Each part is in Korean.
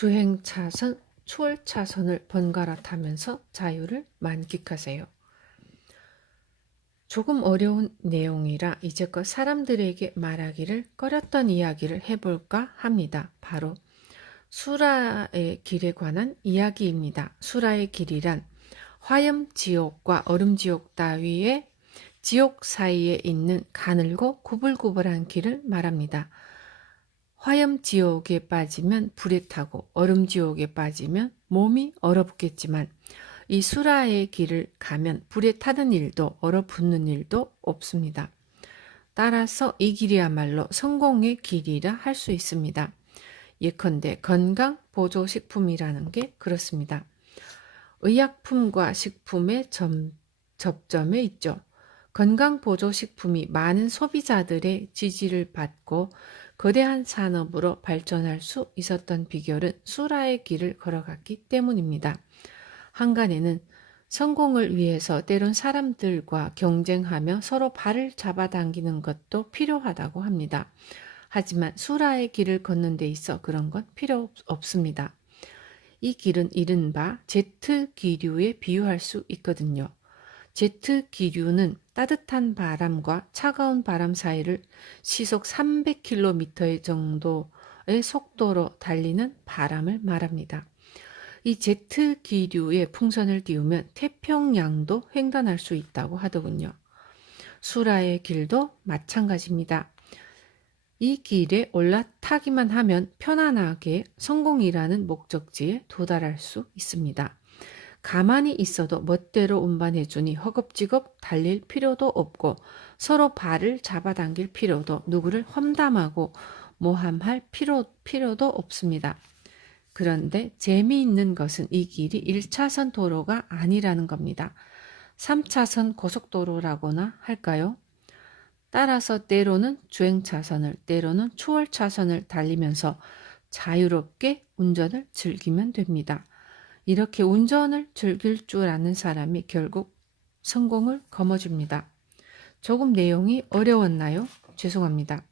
주행 차선, 추월 차선을 번갈아 타면서 자유를 만끽하세요. 조금 어려운 내용이라 이제껏 사람들에게 말하기를 꺼렸던 이야기를 해볼까 합니다. 바로 수라의 길에 관한 이야기입니다. 수라의 길이란 화염지옥과 얼음지옥 따위의 지옥 사이에 있는 가늘고 구불구불한 길을 말합니다. 화염지옥에 빠지면 불에 타고 얼음지옥에 빠지면 몸이 얼어붙겠지만 이 수라의 길을 가면 불에 타는 일도 얼어붙는 일도 없습니다. 따라서 이 길이야말로 성공의 길이라 할 수 있습니다. 예컨대 건강보조식품이라는 게 그렇습니다. 의약품과 식품의 접점에 있죠. 건강보조식품이 많은 소비자들의 지지를 받고 거대한 산업으로 발전할 수 있었던 비결은 수라의 길을 걸어갔기 때문입니다. 한간에는 성공을 위해서 때론 사람들과 경쟁하며 서로 발을 잡아당기는 것도 필요하다고 합니다. 하지만 수라의 길을 걷는 데 있어 그런 건 필요 없습니다. 이 길은 이른바 제트 기류에 비유할 수 있거든요. 제트 기류는 따뜻한 바람과 차가운 바람 사이를 시속 300km 정도의 속도로 달리는 바람을 말합니다. 이 제트 기류에 풍선을 띄우면 태평양도 횡단할 수 있다고 하더군요. 수라의 길도 마찬가지입니다. 이 길에 올라타기만 하면 편안하게 성공이라는 목적지에 도달할 수 있습니다. 가만히 있어도 멋대로 운반해주니 허겁지겁 달릴 필요도 없고 서로 발을 잡아당길 필요도 누구를 험담하고 모함할 필요도 없습니다. 그런데 재미있는 것은 이 길이 1차선 도로가 아니라는 겁니다. 3차선 고속도로라고나 할까요? 따라서 때로는 주행차선을 때로는 추월차선을 달리면서 자유롭게 운전을 즐기면 됩니다. 이렇게 운전을 즐길 줄 아는 사람이 결국 성공을 거머쥡니다. 조금 내용이 어려웠나요? 죄송합니다.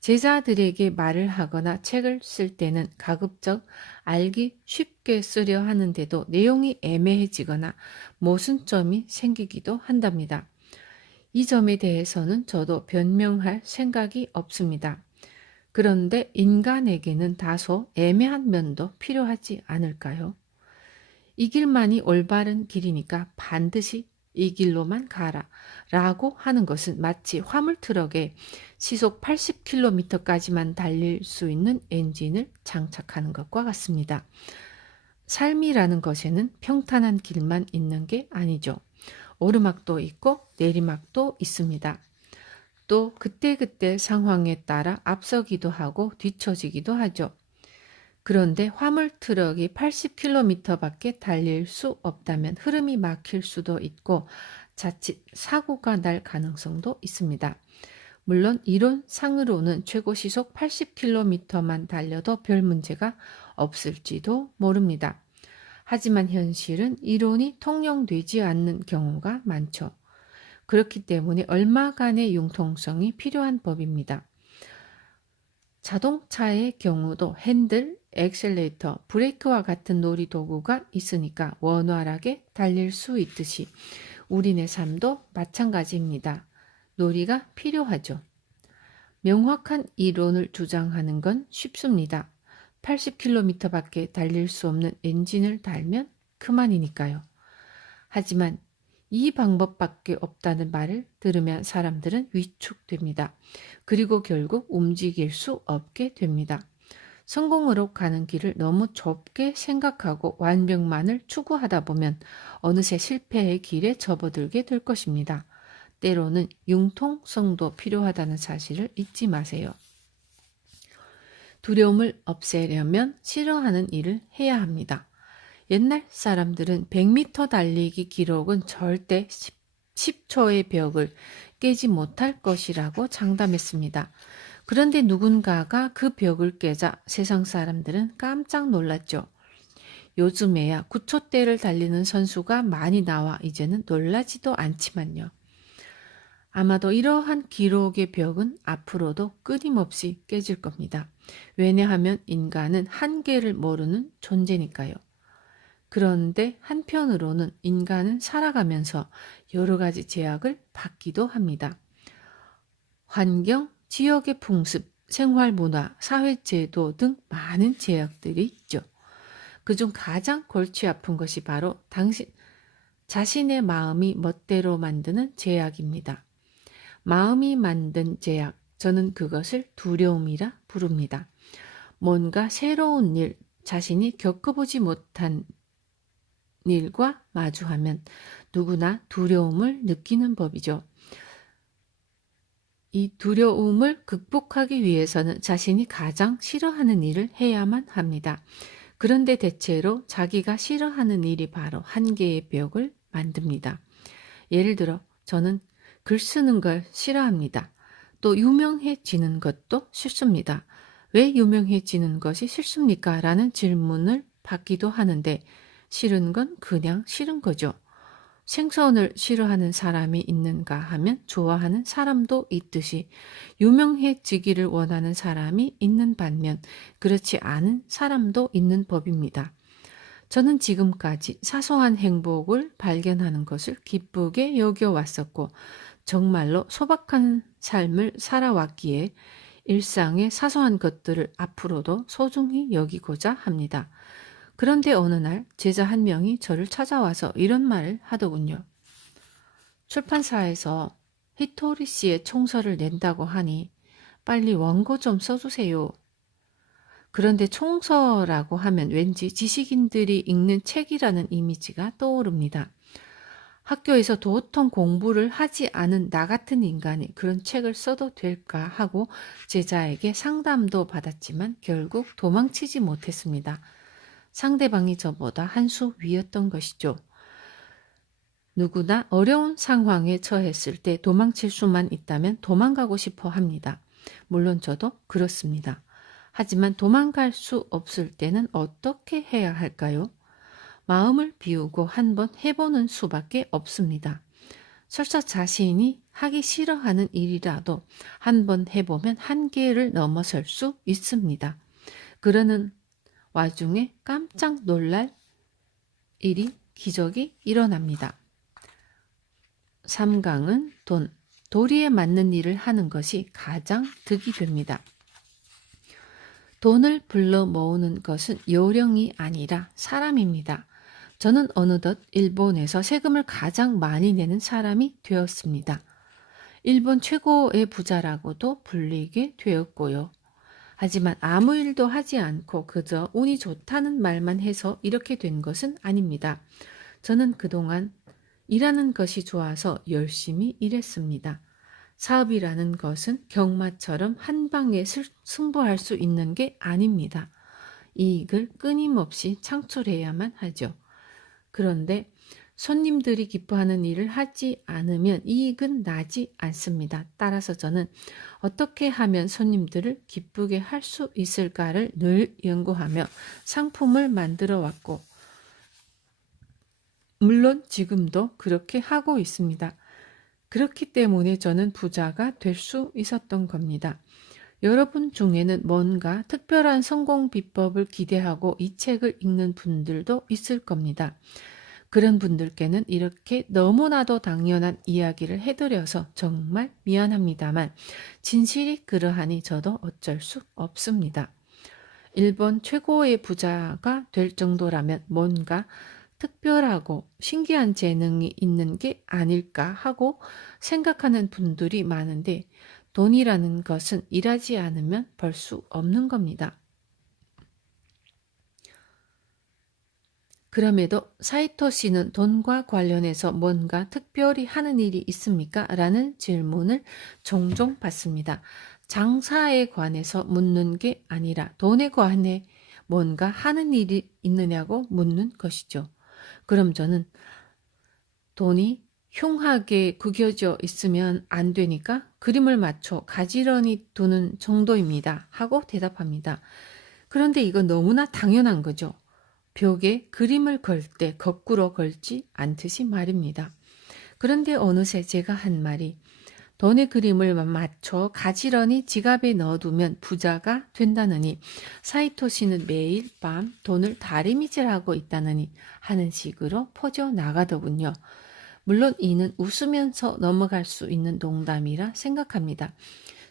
제자들에게 말을 하거나 책을 쓸 때는 가급적 알기 쉽게 쓰려 하는데도 내용이 애매해지거나 모순점이 생기기도 한답니다. 이 점에 대해서는 저도 변명할 생각이 없습니다. 그런데 인간에게는 다소 애매한 면도 필요하지 않을까요? 이 길만이 올바른 길이니까 반드시 이 길로만 가라 라고 하는 것은 마치 화물트럭에 시속 80km까지만 달릴 수 있는 엔진을 장착하는 것과 같습니다. 삶이라는 것에는 평탄한 길만 있는 게 아니죠. 오르막도 있고 내리막도 있습니다. 또 그때그때 상황에 따라 앞서기도 하고 뒤처지기도 하죠. 그런데 화물트럭이 80km밖에 달릴 수 없다면 흐름이 막힐 수도 있고 자칫 사고가 날 가능성도 있습니다. 물론 이론상으로는 최고 시속 80km만 달려도 별 문제가 없을지도 모릅니다. 하지만 현실은 이론이 통용되지 않는 경우가 많죠. 그렇기 때문에 얼마간의 융통성이 필요한 법입니다. 자동차의 경우도 핸들, 엑셀레이터, 브레이크와 같은 놀이도구가 있으니까 원활하게 달릴 수 있듯이 우리네 삶도 마찬가지입니다. 놀이가 필요하죠. 명확한 이론을 주장하는 건 쉽습니다. 80km밖에 달릴 수 없는 엔진을 달면 그만이니까요. 하지만 이 방법밖에 없다는 말을 들으면 사람들은 위축됩니다. 그리고 결국 움직일 수 없게 됩니다. 성공으로 가는 길을 너무 좁게 생각하고 완벽만을 추구하다 보면 어느새 실패의 길에 접어들게 될 것입니다. 때로는 융통성도 필요하다는 사실을 잊지 마세요. 두려움을 없애려면 싫어하는 일을 해야 합니다. 옛날 사람들은 100m 달리기 기록은 절대 10초의 벽을 깨지 못할 것이라고 장담했습니다. 그런데 누군가가 그 벽을 깨자 세상 사람들은 깜짝 놀랐죠. 요즘에야 9초대를 달리는 선수가 많이 나와 이제는 놀라지도 않지만요. 아마도 이러한 기록의 벽은 앞으로도 끊임없이 깨질 겁니다. 왜냐하면 인간은 한계를 모르는 존재니까요. 그런데 한편으로는 인간은 살아가면서 여러 가지 제약을 받기도 합니다. 환경, 지역의 풍습, 생활 문화, 사회제도 등 많은 제약들이 있죠. 그중 가장 골치 아픈 것이 바로 자신의 마음이 멋대로 만드는 제약입니다. 마음이 만든 제약, 저는 그것을 두려움이라 부릅니다. 뭔가 새로운 일, 자신이 겪어보지 못한 일과 마주하면 누구나 두려움을 느끼는 법이죠. 이 두려움을 극복하기 위해서는 자신이 가장 싫어하는 일을 해야만 합니다. 그런데 대체로 자기가 싫어하는 일이 바로 한계의 벽을 만듭니다. 예를 들어 저는 글 쓰는 걸 싫어합니다. 또 유명해지는 것도 싫습니다. 왜 유명해지는 것이 싫습니까? 라는 질문을 받기도 하는데 싫은 건 그냥 싫은 거죠. 생선을 싫어하는 사람이 있는가 하면 좋아하는 사람도 있듯이 유명해지기를 원하는 사람이 있는 반면 그렇지 않은 사람도 있는 법입니다. 저는 지금까지 사소한 행복을 발견하는 것을 기쁘게 여겨왔었고 정말로 소박한 삶을 살아왔기에 일상의 사소한 것들을 앞으로도 소중히 여기고자 합니다. 그런데 어느 날 제자 한 명이 저를 찾아와서 이런 말을 하더군요. 출판사에서 히토리 씨의 총서를 낸다고 하니 빨리 원고 좀 써주세요. 그런데 총서라고 하면 왠지 지식인들이 읽는 책이라는 이미지가 떠오릅니다. 학교에서 도통 공부를 하지 않은 나 같은 인간이 그런 책을 써도 될까 하고 제자에게 상담도 받았지만 결국 도망치지 못했습니다. 상대방이 저보다 한 수 위였던 것이죠. 누구나 어려운 상황에 처했을 때 도망칠 수만 있다면 도망가고 싶어 합니다. 물론 저도 그렇습니다. 하지만 도망갈 수 없을 때는 어떻게 해야 할까요? 마음을 비우고 한번 해보는 수밖에 없습니다. 설사 자신이 하기 싫어하는 일이라도 한번 해보면 한계를 넘어설 수 있습니다. 그러는 와중에 깜짝 놀랄 일이 기적이 일어납니다. 3강은 돈, 도리에 맞는 일을 하는 것이 가장 득이 됩니다. 돈을 불러 모으는 것은 요령이 아니라 사람입니다. 저는 어느덧 일본에서 세금을 가장 많이 내는 사람이 되었습니다. 일본 최고의 부자라고도 불리게 되었고요. 하지만 아무 일도 하지 않고 그저 운이 좋다는 말만 해서 이렇게 된 것은 아닙니다. 저는 그동안 일하는 것이 좋아서 열심히 일했습니다. 사업이라는 것은 경마처럼 한 방에 승부할 수 있는 게 아닙니다. 이익을 끊임없이 창출해야만 하죠. 그런데 손님들이 기뻐하는 일을 하지 않으면 이익은 나지 않습니다. 따라서 저는 어떻게 하면 손님들을 기쁘게 할 수 있을까를 늘 연구하며 상품을 만들어 왔고, 물론 지금도 그렇게 하고 있습니다. 그렇기 때문에 저는 부자가 될 수 있었던 겁니다. 여러분 중에는 뭔가 특별한 성공 비법을 기대하고 이 책을 읽는 분들도 있을 겁니다. 그런 분들께는 이렇게 너무나도 당연한 이야기를 해드려서 정말 미안합니다만 진실이 그러하니 저도 어쩔 수 없습니다. 일본 최고의 부자가 될 정도라면 뭔가 특별하고 신기한 재능이 있는 게 아닐까 하고 생각하는 분들이 많은데 돈이라는 것은 일하지 않으면 벌 수 없는 겁니다. 그럼에도 사이토 씨는 돈과 관련해서 뭔가 특별히 하는 일이 있습니까? 라는 질문을 종종 받습니다. 장사에 관해서 묻는 게 아니라 돈에 관해 뭔가 하는 일이 있느냐고 묻는 것이죠. 그럼 저는 돈이 흉하게 구겨져 있으면 안 되니까 그림을 맞춰 가지런히 두는 정도입니다. 하고 대답합니다. 그런데 이건 너무나 당연한 거죠. 벽에 그림을 걸 때 거꾸로 걸지 않듯이 말입니다. 그런데 어느새 제가 한 말이 돈의 그림을 맞춰 가지런히 지갑에 넣어두면 부자가 된다느니 사이토시는 매일 밤 돈을 다리미질하고 있다느니 하는 식으로 퍼져 나가더군요. 물론 이는 웃으면서 넘어갈 수 있는 농담이라 생각합니다.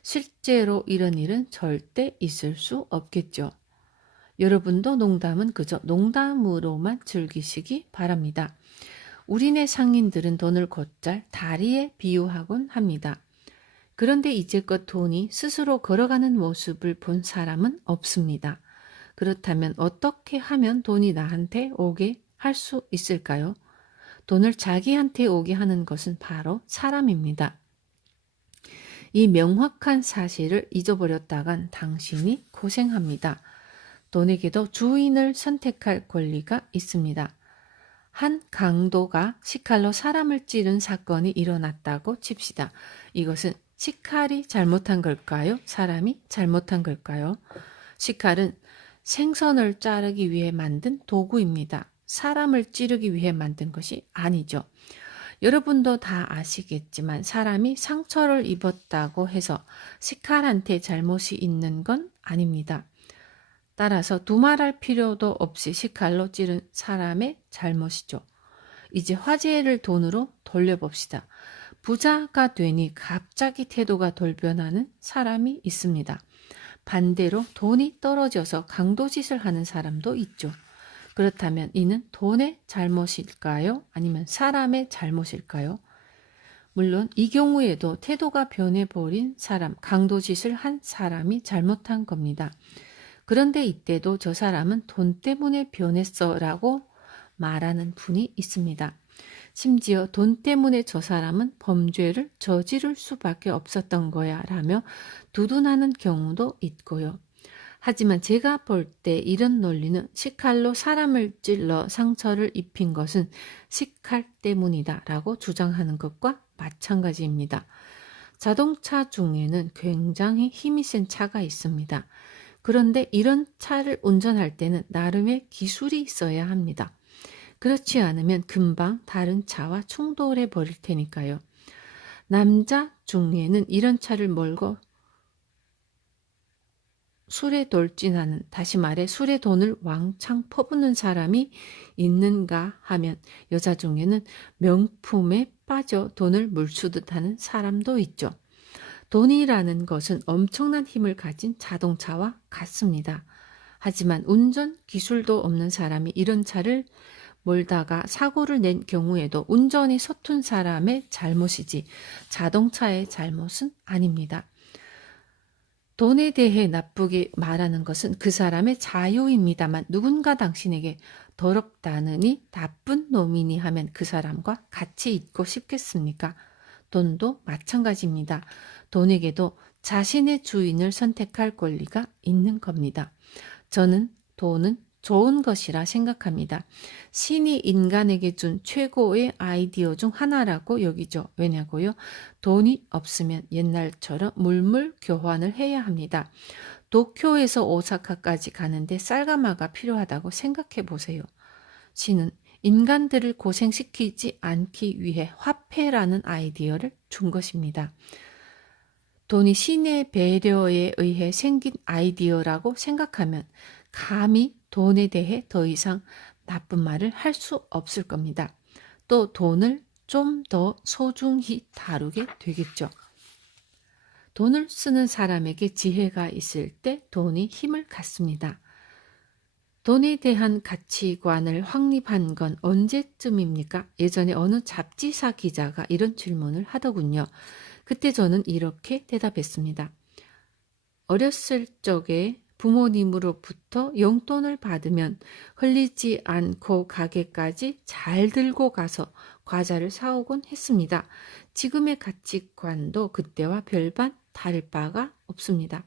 실제로 이런 일은 절대 있을 수 없겠죠. 여러분도 농담은 그저 농담으로만 즐기시기 바랍니다. 우리네 상인들은 돈을 곧잘 다리에 비유하곤 합니다. 그런데 이제껏 돈이 스스로 걸어가는 모습을 본 사람은 없습니다. 그렇다면 어떻게 하면 돈이 나한테 오게 할 수 있을까요? 돈을 자기한테 오게 하는 것은 바로 사람입니다. 이 명확한 사실을 잊어버렸다간 당신이 고생합니다. 돈에게도 주인을 선택할 권리가 있습니다. 한 강도가 식칼로 사람을 찌른 사건이 일어났다고 칩시다. 이것은 식칼이 잘못한 걸까요? 사람이 잘못한 걸까요? 식칼은 생선을 자르기 위해 만든 도구입니다. 사람을 찌르기 위해 만든 것이 아니죠. 여러분도 다 아시겠지만 사람이 상처를 입었다고 해서 식칼한테 잘못이 있는 건 아닙니다. 따라서 두말할 필요도 없이 식칼로 찌른 사람의 잘못이죠. 이제 화제를 돈으로 돌려봅시다. 부자가 되니 갑자기 태도가 돌변하는 사람이 있습니다. 반대로 돈이 떨어져서 강도짓을 하는 사람도 있죠. 그렇다면 이는 돈의 잘못일까요? 아니면 사람의 잘못일까요? 물론 이 경우에도 태도가 변해버린 사람, 강도짓을 한 사람이 잘못한 겁니다. 그런데 이때도 저 사람은 돈 때문에 변했어 라고 말하는 분이 있습니다. 심지어 돈 때문에 저 사람은 범죄를 저지를 수밖에 없었던 거야 라며 두둔하는 경우도 있고요. 하지만 제가 볼 때 이런 논리는 식칼로 사람을 찔러 상처를 입힌 것은 식칼 때문이다 라고 주장하는 것과 마찬가지입니다. 자동차 중에는 굉장히 힘이 센 차가 있습니다. 그런데 이런 차를 운전할 때는 나름의 기술이 있어야 합니다. 그렇지 않으면 금방 다른 차와 충돌해 버릴 테니까요. 남자 중에는 이런 차를 몰고 술에 돌진하는, 다시 말해 술에 돈을 왕창 퍼붓는 사람이 있는가 하면 여자 중에는 명품에 빠져 돈을 물수듯 하는 사람도 있죠. 돈이라는 것은 엄청난 힘을 가진 자동차와 같습니다. 하지만 운전 기술도 없는 사람이 이런 차를 몰다가 사고를 낸 경우에도 운전이 서툰 사람의 잘못이지 자동차의 잘못은 아닙니다. 돈에 대해 나쁘게 말하는 것은 그 사람의 자유입니다만 누군가 당신에게 더럽다느니 나쁜 놈이니 하면 그 사람과 같이 있고 싶겠습니까? 돈도 마찬가지입니다. 돈에게도 자신의 주인을 선택할 권리가 있는 겁니다. 저는 돈은 좋은 것이라 생각합니다. 신이 인간에게 준 최고의 아이디어 중 하나라고 여기죠. 왜냐고요? 돈이 없으면 옛날처럼 물물 교환을 해야 합니다. 도쿄에서 오사카까지 가는데 쌀가마가 필요하다고 생각해 보세요. 신은 인간들을 고생시키지 않기 위해 화폐라는 아이디어를 준 것입니다. 돈이 신의 배려에 의해 생긴 아이디어라고 생각하면 감히 돈에 대해 더 이상 나쁜 말을 할 수 없을 겁니다. 또 돈을 좀 더 소중히 다루게 되겠죠. 돈을 쓰는 사람에게 지혜가 있을 때 돈이 힘을 갖습니다. 돈에 대한 가치관을 확립한 건 언제쯤입니까? 예전에 어느 잡지사 기자가 이런 질문을 하더군요. 그때 저는 이렇게 대답했습니다. 어렸을 적에 부모님으로부터 용돈을 받으면 흘리지 않고 가게까지 잘 들고 가서 과자를 사오곤 했습니다. 지금의 가치관도 그때와 별반 다를 바가 없습니다.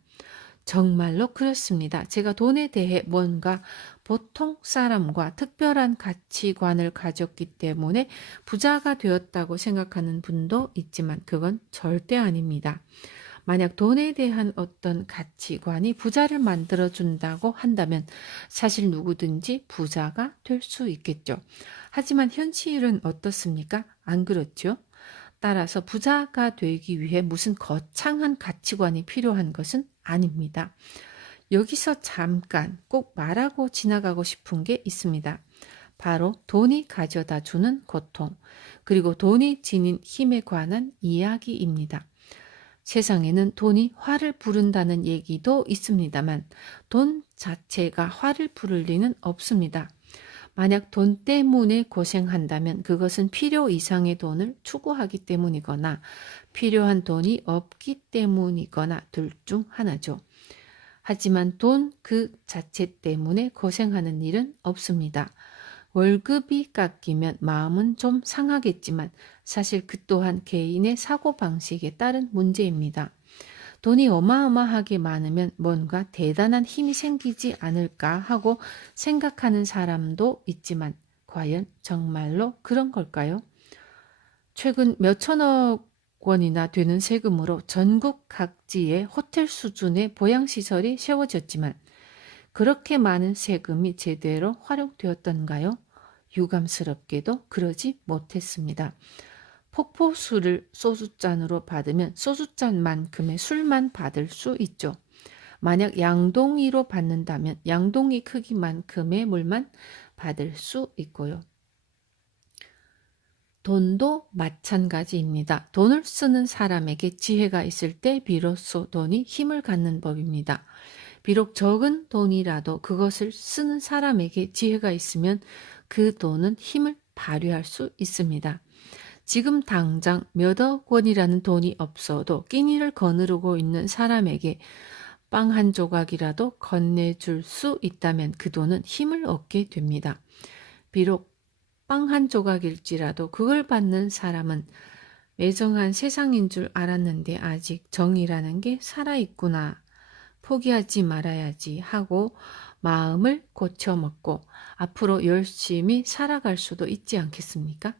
정말로 그렇습니다. 제가 돈에 대해 뭔가 보통 사람과 특별한 가치관을 가졌기 때문에 부자가 되었다고 생각하는 분도 있지만 그건 절대 아닙니다. 만약 돈에 대한 어떤 가치관이 부자를 만들어준다고 한다면 사실 누구든지 부자가 될 수 있겠죠. 하지만 현실은 어떻습니까? 안 그렇죠? 따라서 부자가 되기 위해 무슨 거창한 가치관이 필요한 것은 아닙니다. 여기서 잠깐 꼭 말하고 지나가고 싶은 게 있습니다. 바로 돈이 가져다 주는 고통, 그리고 돈이 지닌 힘에 관한 이야기입니다. 세상에는 돈이 화를 부른다는 얘기도 있습니다만 돈 자체가 화를 부를 리는 없습니다. 만약 돈 때문에 고생한다면 그것은 필요 이상의 돈을 추구하기 때문이거나 필요한 돈이 없기 때문이거나 둘 중 하나죠. 하지만 돈 그 자체 때문에 고생하는 일은 없습니다. 월급이 깎이면 마음은 좀 상하겠지만 사실 그 또한 개인의 사고방식에 따른 문제입니다. 돈이 어마어마하게 많으면 뭔가 대단한 힘이 생기지 않을까 하고 생각하는 사람도 있지만 과연 정말로 그런 걸까요? 최근 몇천억 원이나 되는 세금으로 전국 각지에 호텔 수준의 보양시설이 세워졌지만 그렇게 많은 세금이 제대로 활용되었던가요? 유감스럽게도 그러지 못했습니다. 폭포수를 소주잔으로 받으면 소주잔만큼의 술만 받을 수 있죠. 만약 양동이로 받는다면 양동이 크기만큼의 물만 받을 수 있고요. 돈도 마찬가지입니다. 돈을 쓰는 사람에게 지혜가 있을 때 비로소 돈이 힘을 갖는 법입니다. 비록 적은 돈이라도 그것을 쓰는 사람에게 지혜가 있으면 그 돈은 힘을 발휘할 수 있습니다. 지금 당장 몇억 원이라는 돈이 없어도 끼니를 거느르고 있는 사람에게 빵 한 조각이라도 건네줄 수 있다면 그 돈은 힘을 얻게 됩니다. 비록 빵 한 조각일지라도 그걸 받는 사람은 매정한 세상인 줄 알았는데 아직 정이라는 게 살아있구나. 포기하지 말아야지 하고 마음을 고쳐먹고 앞으로 열심히 살아갈 수도 있지 않겠습니까?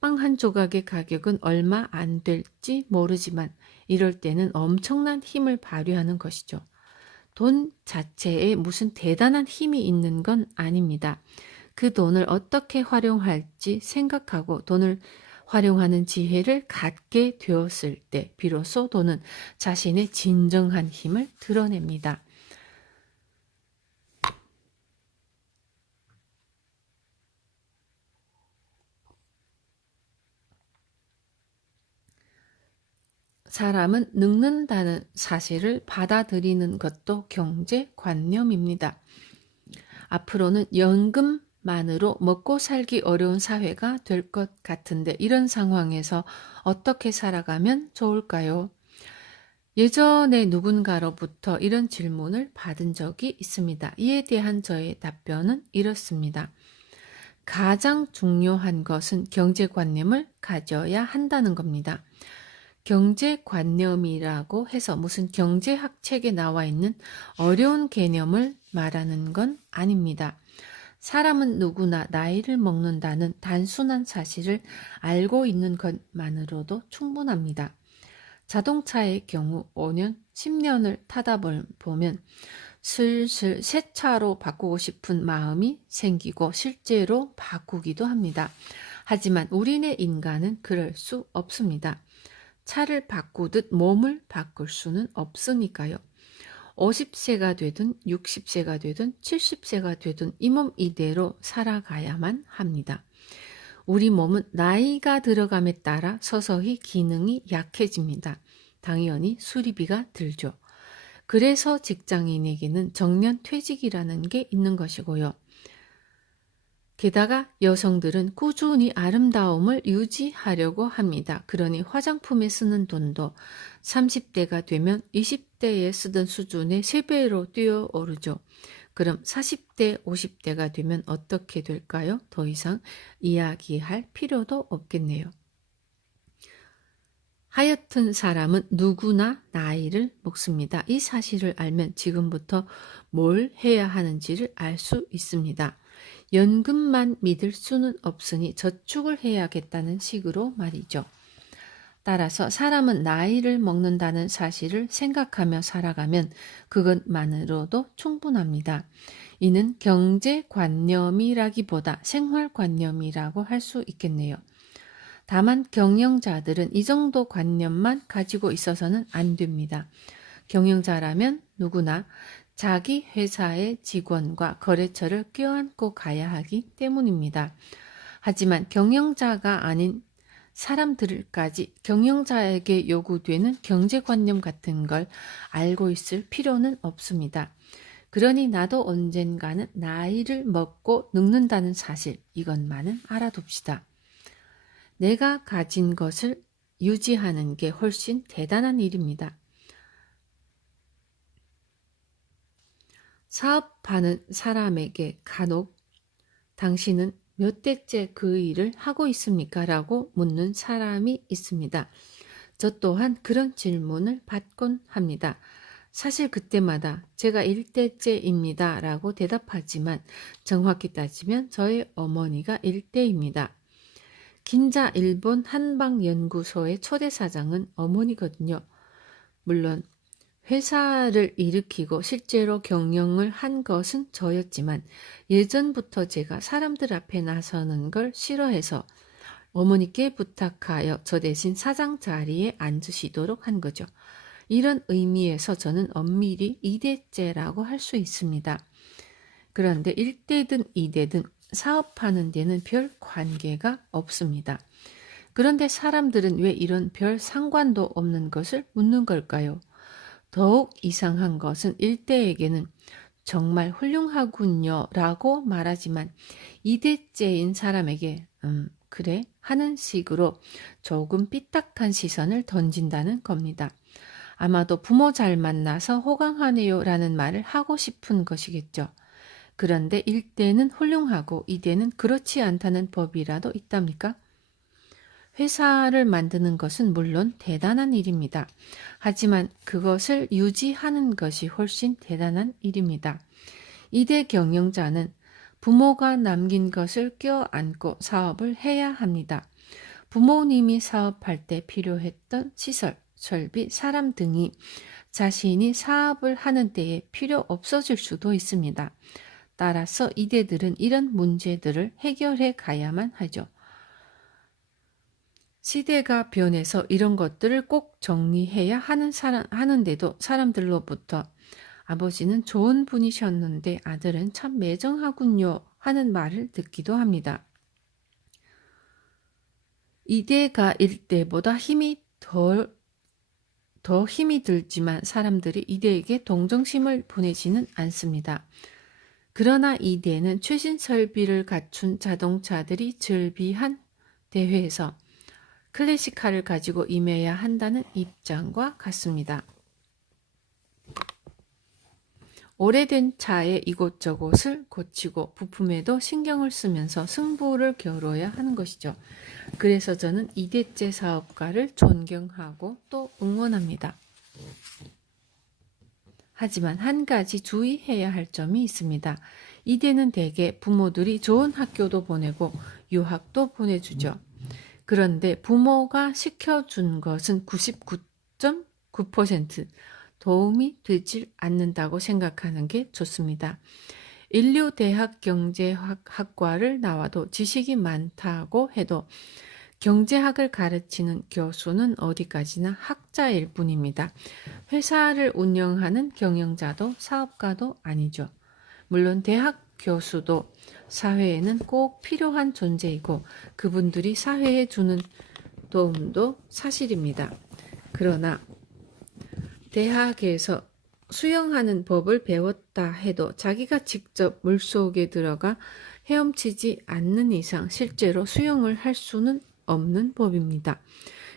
빵 한 조각의 가격은 얼마 안 될지 모르지만 이럴 때는 엄청난 힘을 발휘하는 것이죠. 돈 자체에 무슨 대단한 힘이 있는 건 아닙니다. 그 돈을 어떻게 활용할지 생각하고 돈을 활용하는 지혜를 갖게 되었을 때 비로소 돈은 자신의 진정한 힘을 드러냅니다. 사람은 늙는다는 사실을 받아들이는 것도 경제관념입니다. 앞으로는 연금만으로 먹고 살기 어려운 사회가 될 것 같은데 이런 상황에서 어떻게 살아가면 좋을까요? 예전에 누군가로부터 이런 질문을 받은 적이 있습니다. 이에 대한 저의 답변은 이렇습니다. 가장 중요한 것은 경제관념을 가져야 한다는 겁니다. 경제관념이라고 해서 무슨 경제학 책에 나와 있는 어려운 개념을 말하는 건 아닙니다. 사람은 누구나 나이를 먹는다는 단순한 사실을 알고 있는 것만으로도 충분합니다. 자동차의 경우 5년, 10년을 타다 보면 슬슬 새 차로 바꾸고 싶은 마음이 생기고 실제로 바꾸기도 합니다. 하지만 우리네 인간은 그럴 수 없습니다. 차를 바꾸듯 몸을 바꿀 수는 없으니까요. 50세가 되든 60세가 되든 70세가 되든 이 몸 이대로 살아가야만 합니다. 우리 몸은 나이가 들어감에 따라 서서히 기능이 약해집니다. 당연히 수리비가 들죠. 그래서 직장인에게는 정년 퇴직이라는 게 있는 것이고요. 게다가 여성들은 꾸준히 아름다움을 유지하려고 합니다. 그러니 화장품에 쓰는 돈도 30대가 되면 20대에 쓰던 수준의 3배로 뛰어오르죠. 그럼 40대, 50대가 되면 어떻게 될까요? 더 이상 이야기할 필요도 없겠네요. 하여튼 사람은 누구나 나이를 먹습니다. 이 사실을 알면 지금부터 뭘 해야 하는지를 알 수 있습니다. 연금만 믿을 수는 없으니 저축을 해야겠다는 식으로 말이죠. 따라서 사람은 나이를 먹는다는 사실을 생각하며 살아가면 그것만으로도 충분합니다. 이는 경제관념이라기보다 생활관념이라고 할 수 있겠네요. 다만 경영자들은 이 정도 관념만 가지고 있어서는 안 됩니다. 경영자라면 누구나 자기 회사의 직원과 거래처를 껴안고 가야 하기 때문입니다. 하지만 경영자가 아닌 사람들까지 경영자에게 요구되는 경제관념 같은 걸 알고 있을 필요는 없습니다. 그러니 나도 언젠가는 나이를 먹고 늙는다는 사실, 이것만은 알아둡시다. 내가 가진 것을 유지하는 게 훨씬 대단한 일입니다. 사업하는 사람에게 간혹 당신은 몇 대째 그 일을 하고 있습니까? 라고 묻는 사람이 있습니다. 저 또한 그런 질문을 받곤 합니다. 사실 그때마다 제가 1대째입니다 라고 대답하지만 정확히 따지면 저의 어머니가 1대입니다. 긴자 일본 한방연구소의 초대 사장은 어머니거든요. 물론 회사를 일으키고 실제로 경영을 한 것은 저였지만 예전부터 제가 사람들 앞에 나서는 걸 싫어해서 어머니께 부탁하여 저 대신 사장 자리에 앉으시도록 한 거죠. 이런 의미에서 저는 엄밀히 2대째라고 할 수 있습니다. 그런데 1대든 2대든 사업하는 데는 별 관계가 없습니다. 그런데 사람들은 왜 이런 별 상관도 없는 것을 묻는 걸까요? 더욱 이상한 것은 1대에게는 정말 훌륭하군요 라고 말하지만 2대째인 사람에게 그래 하는 식으로 조금 삐딱한 시선을 던진다는 겁니다. 아마도 부모 잘 만나서 호강하네요 라는 말을 하고 싶은 것이겠죠. 그런데 1대는 훌륭하고 2대는 그렇지 않다는 법이라도 있답니까? 회사를 만드는 것은 물론 대단한 일입니다. 하지만 그것을 유지하는 것이 훨씬 대단한 일입니다. 2대 경영자는 부모가 남긴 것을 껴안고 사업을 해야 합니다. 부모님이 사업할 때 필요했던 시설, 설비, 사람 등이 자신이 사업을 하는 때에 필요 없어질 수도 있습니다. 따라서 2대들은 이런 문제들을 해결해 가야만 하죠. 시대가 변해서 이런 것들을 꼭 정리해야 하는데도 사람들로부터 아버지는 좋은 분이셨는데 아들은 참 매정하군요 하는 말을 듣기도 합니다. 2대가 1대보다 더 힘이 들지만 사람들이 2대에게 동정심을 보내지는 않습니다. 그러나 2대는 최신 설비를 갖춘 자동차들이 즐비한 대회에서 클래식카를 가지고 임해야 한다는 입장과 같습니다. 오래된 차에 이곳저곳을 고치고 부품에도 신경을 쓰면서 승부를 겨뤄야 하는 것이죠. 그래서 저는 2대째 사업가를 존경하고 또 응원합니다. 하지만 한 가지 주의해야 할 점이 있습니다. 2대는 대개 부모들이 좋은 학교도 보내고 유학도 보내주죠. 그런데 부모가 시켜준 것은 99.9% 도움이 되질 않는다고 생각하는 게 좋습니다. 인류대학경제학과를 나와도 지식이 많다고 해도 경제학을 가르치는 교수는 어디까지나 학자일 뿐입니다. 회사를 운영하는 경영자도 사업가도 아니죠. 물론 대학 교수도 사회에는 꼭 필요한 존재이고 그분들이 사회에 주는 도움도 사실입니다. 그러나 대학에서 수영하는 법을 배웠다 해도 자기가 직접 물속에 들어가 헤엄치지 않는 이상 실제로 수영을 할 수는 없는 법입니다.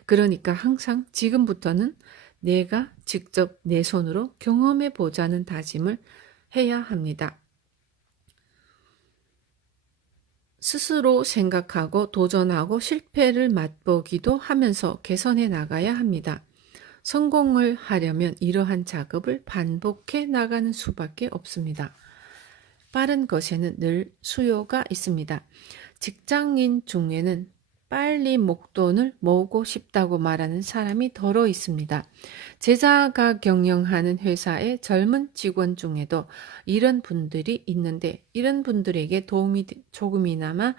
그러니까 항상 지금부터는 내가 직접 내 손으로 경험해 보자는 다짐을 해야 합니다. 스스로 생각하고 도전하고 실패를 맛보기도 하면서 개선해 나가야 합니다. 성공을 하려면 이러한 작업을 반복해 나가는 수밖에 없습니다. 빠른 것에는 늘 수요가 있습니다. 직장인 중에는 빨리 목돈을 모으고 싶다고 말하는 사람이 더러 있습니다. 제자가 경영하는 회사의 젊은 직원 중에도 이런 분들이 있는데 이런 분들에게 조금이나마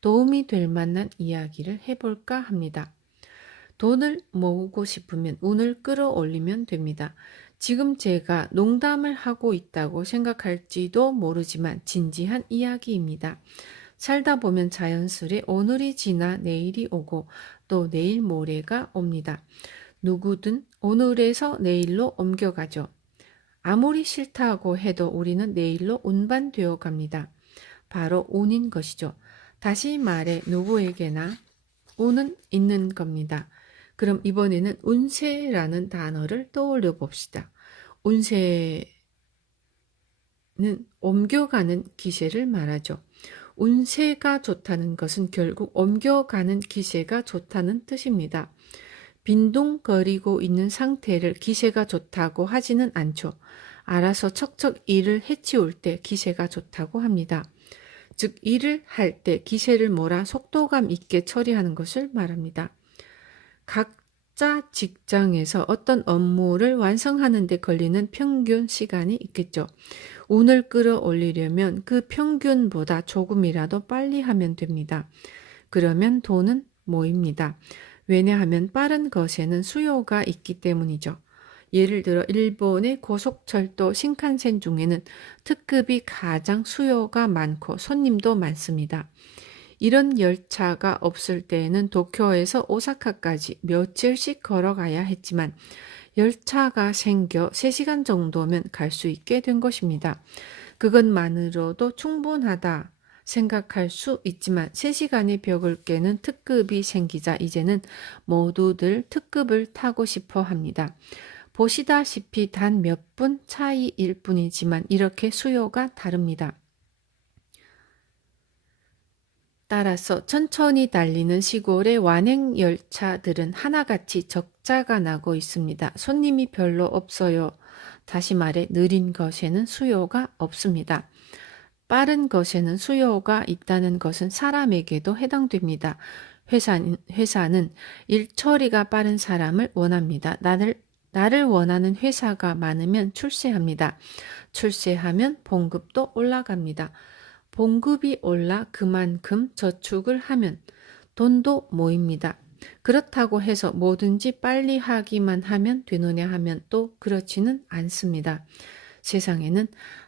도움이 될 만한 이야기를 해볼까 합니다. 돈을 모으고 싶으면 운을 끌어올리면 됩니다. 지금 제가 농담을 하고 있다고 생각할지도 모르지만 진지한 이야기입니다. 살다 보면 자연스레 오늘이 지나 내일이 오고 또 내일 모레가 옵니다. 누구든 오늘에서 내일로 옮겨가죠. 아무리 싫다고 해도 우리는 내일로 운반되어 갑니다. 바로 운인 것이죠. 다시 말해 누구에게나 운은 있는 겁니다. 그럼 이번에는 운세라는 단어를 떠올려 봅시다. 운세는 옮겨가는 기세를 말하죠. 운세가 좋다는 것은 결국 옮겨가는 기세가 좋다는 뜻입니다. 빈둥거리고 있는 상태를 기세가 좋다고 하지는 않죠. 알아서 척척 일을 해치울 때 기세가 좋다고 합니다. 즉 일을 할 때 기세를 몰아 속도감 있게 처리하는 것을 말합니다. 각자 직장에서 어떤 업무를 완성하는 데 걸리는 평균 시간이 있겠죠. 운을 끌어올리려면 그 평균보다 조금이라도 빨리 하면 됩니다. 그러면 돈은 모입니다. 왜냐하면 빠른 것에는 수요가 있기 때문이죠. 예를 들어 일본의 고속철도 신칸센 중에는 특급이 가장 수요가 많고 손님도 많습니다. 이런 열차가 없을 때에는 도쿄에서 오사카까지 며칠씩 걸어가야 했지만 열차가 생겨 3시간 정도면 갈 수 있게 된 것입니다. 그것만으로도 충분하다 생각할 수 있지만 3시간의 벽을 깨는 특급이 생기자 이제는 모두들 특급을 타고 싶어 합니다. 보시다시피 단 몇 분 차이일 뿐이지만 이렇게 수요가 다릅니다. 따라서 천천히 달리는 시골의 완행 열차들은 하나같이 적자가 나고 있습니다. 손님이 별로 없어요. 다시 말해 느린 것에는 수요가 없습니다. 빠른 것에는 수요가 있다는 것은 사람에게도 해당됩니다. 회사는 일 처리가 빠른 사람을 원합니다. 나를 원하는 회사가 많으면 출세합니다. 출세하면 봉급도 올라갑니다. 봉급이 올라 그만큼 저축을 하면 돈도 모입니다. 그렇다고 해서 뭐든지 빨리 하기만 하면 되느냐 하면 또 그렇지는 않습니다. 세상에는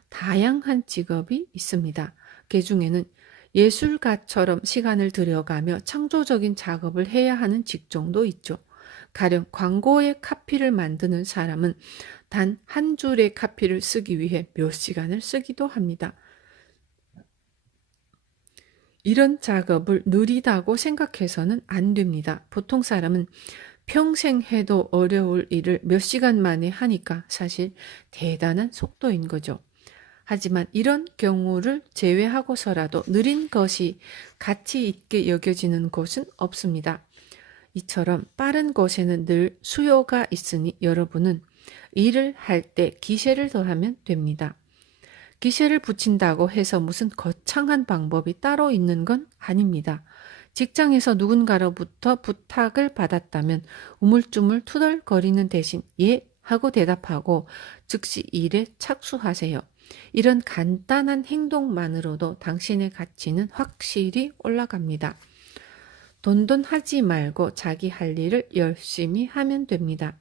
다양한 직업이 있습니다. 그 중에는 예술가처럼 시간을 들여가며 창조적인 작업을 해야 하는 직종도 있죠. 가령 광고의 카피를 만드는 사람은 단 한 줄의 카피를 쓰기 위해 몇 시간을 쓰기도 합니다. 이런 작업을 느리다고 생각해서는 안 됩니다. 보통 사람은 평생 해도 어려울 일을 몇 시간 만에 하니까 사실 대단한 속도인 거죠. 하지만 이런 경우를 제외하고서라도 느린 것이 가치 있게 여겨지는 곳은 없습니다. 이처럼 빠른 것에는 늘 수요가 있으니 여러분은 일을 할 때 기세를 더하면 됩니다. 기세를 붙인다고 해서 무슨 거창한 방법이 따로 있는 건 아닙니다. 직장에서 누군가로부터 부탁을 받았다면 우물쭈물 투덜거리는 대신 예 하고 대답하고 즉시 일에 착수하세요. 이런 간단한 행동만으로도 당신의 가치는 확실히 올라갑니다. 돈돈하지 말고 자기 할 일을 열심히 하면 됩니다.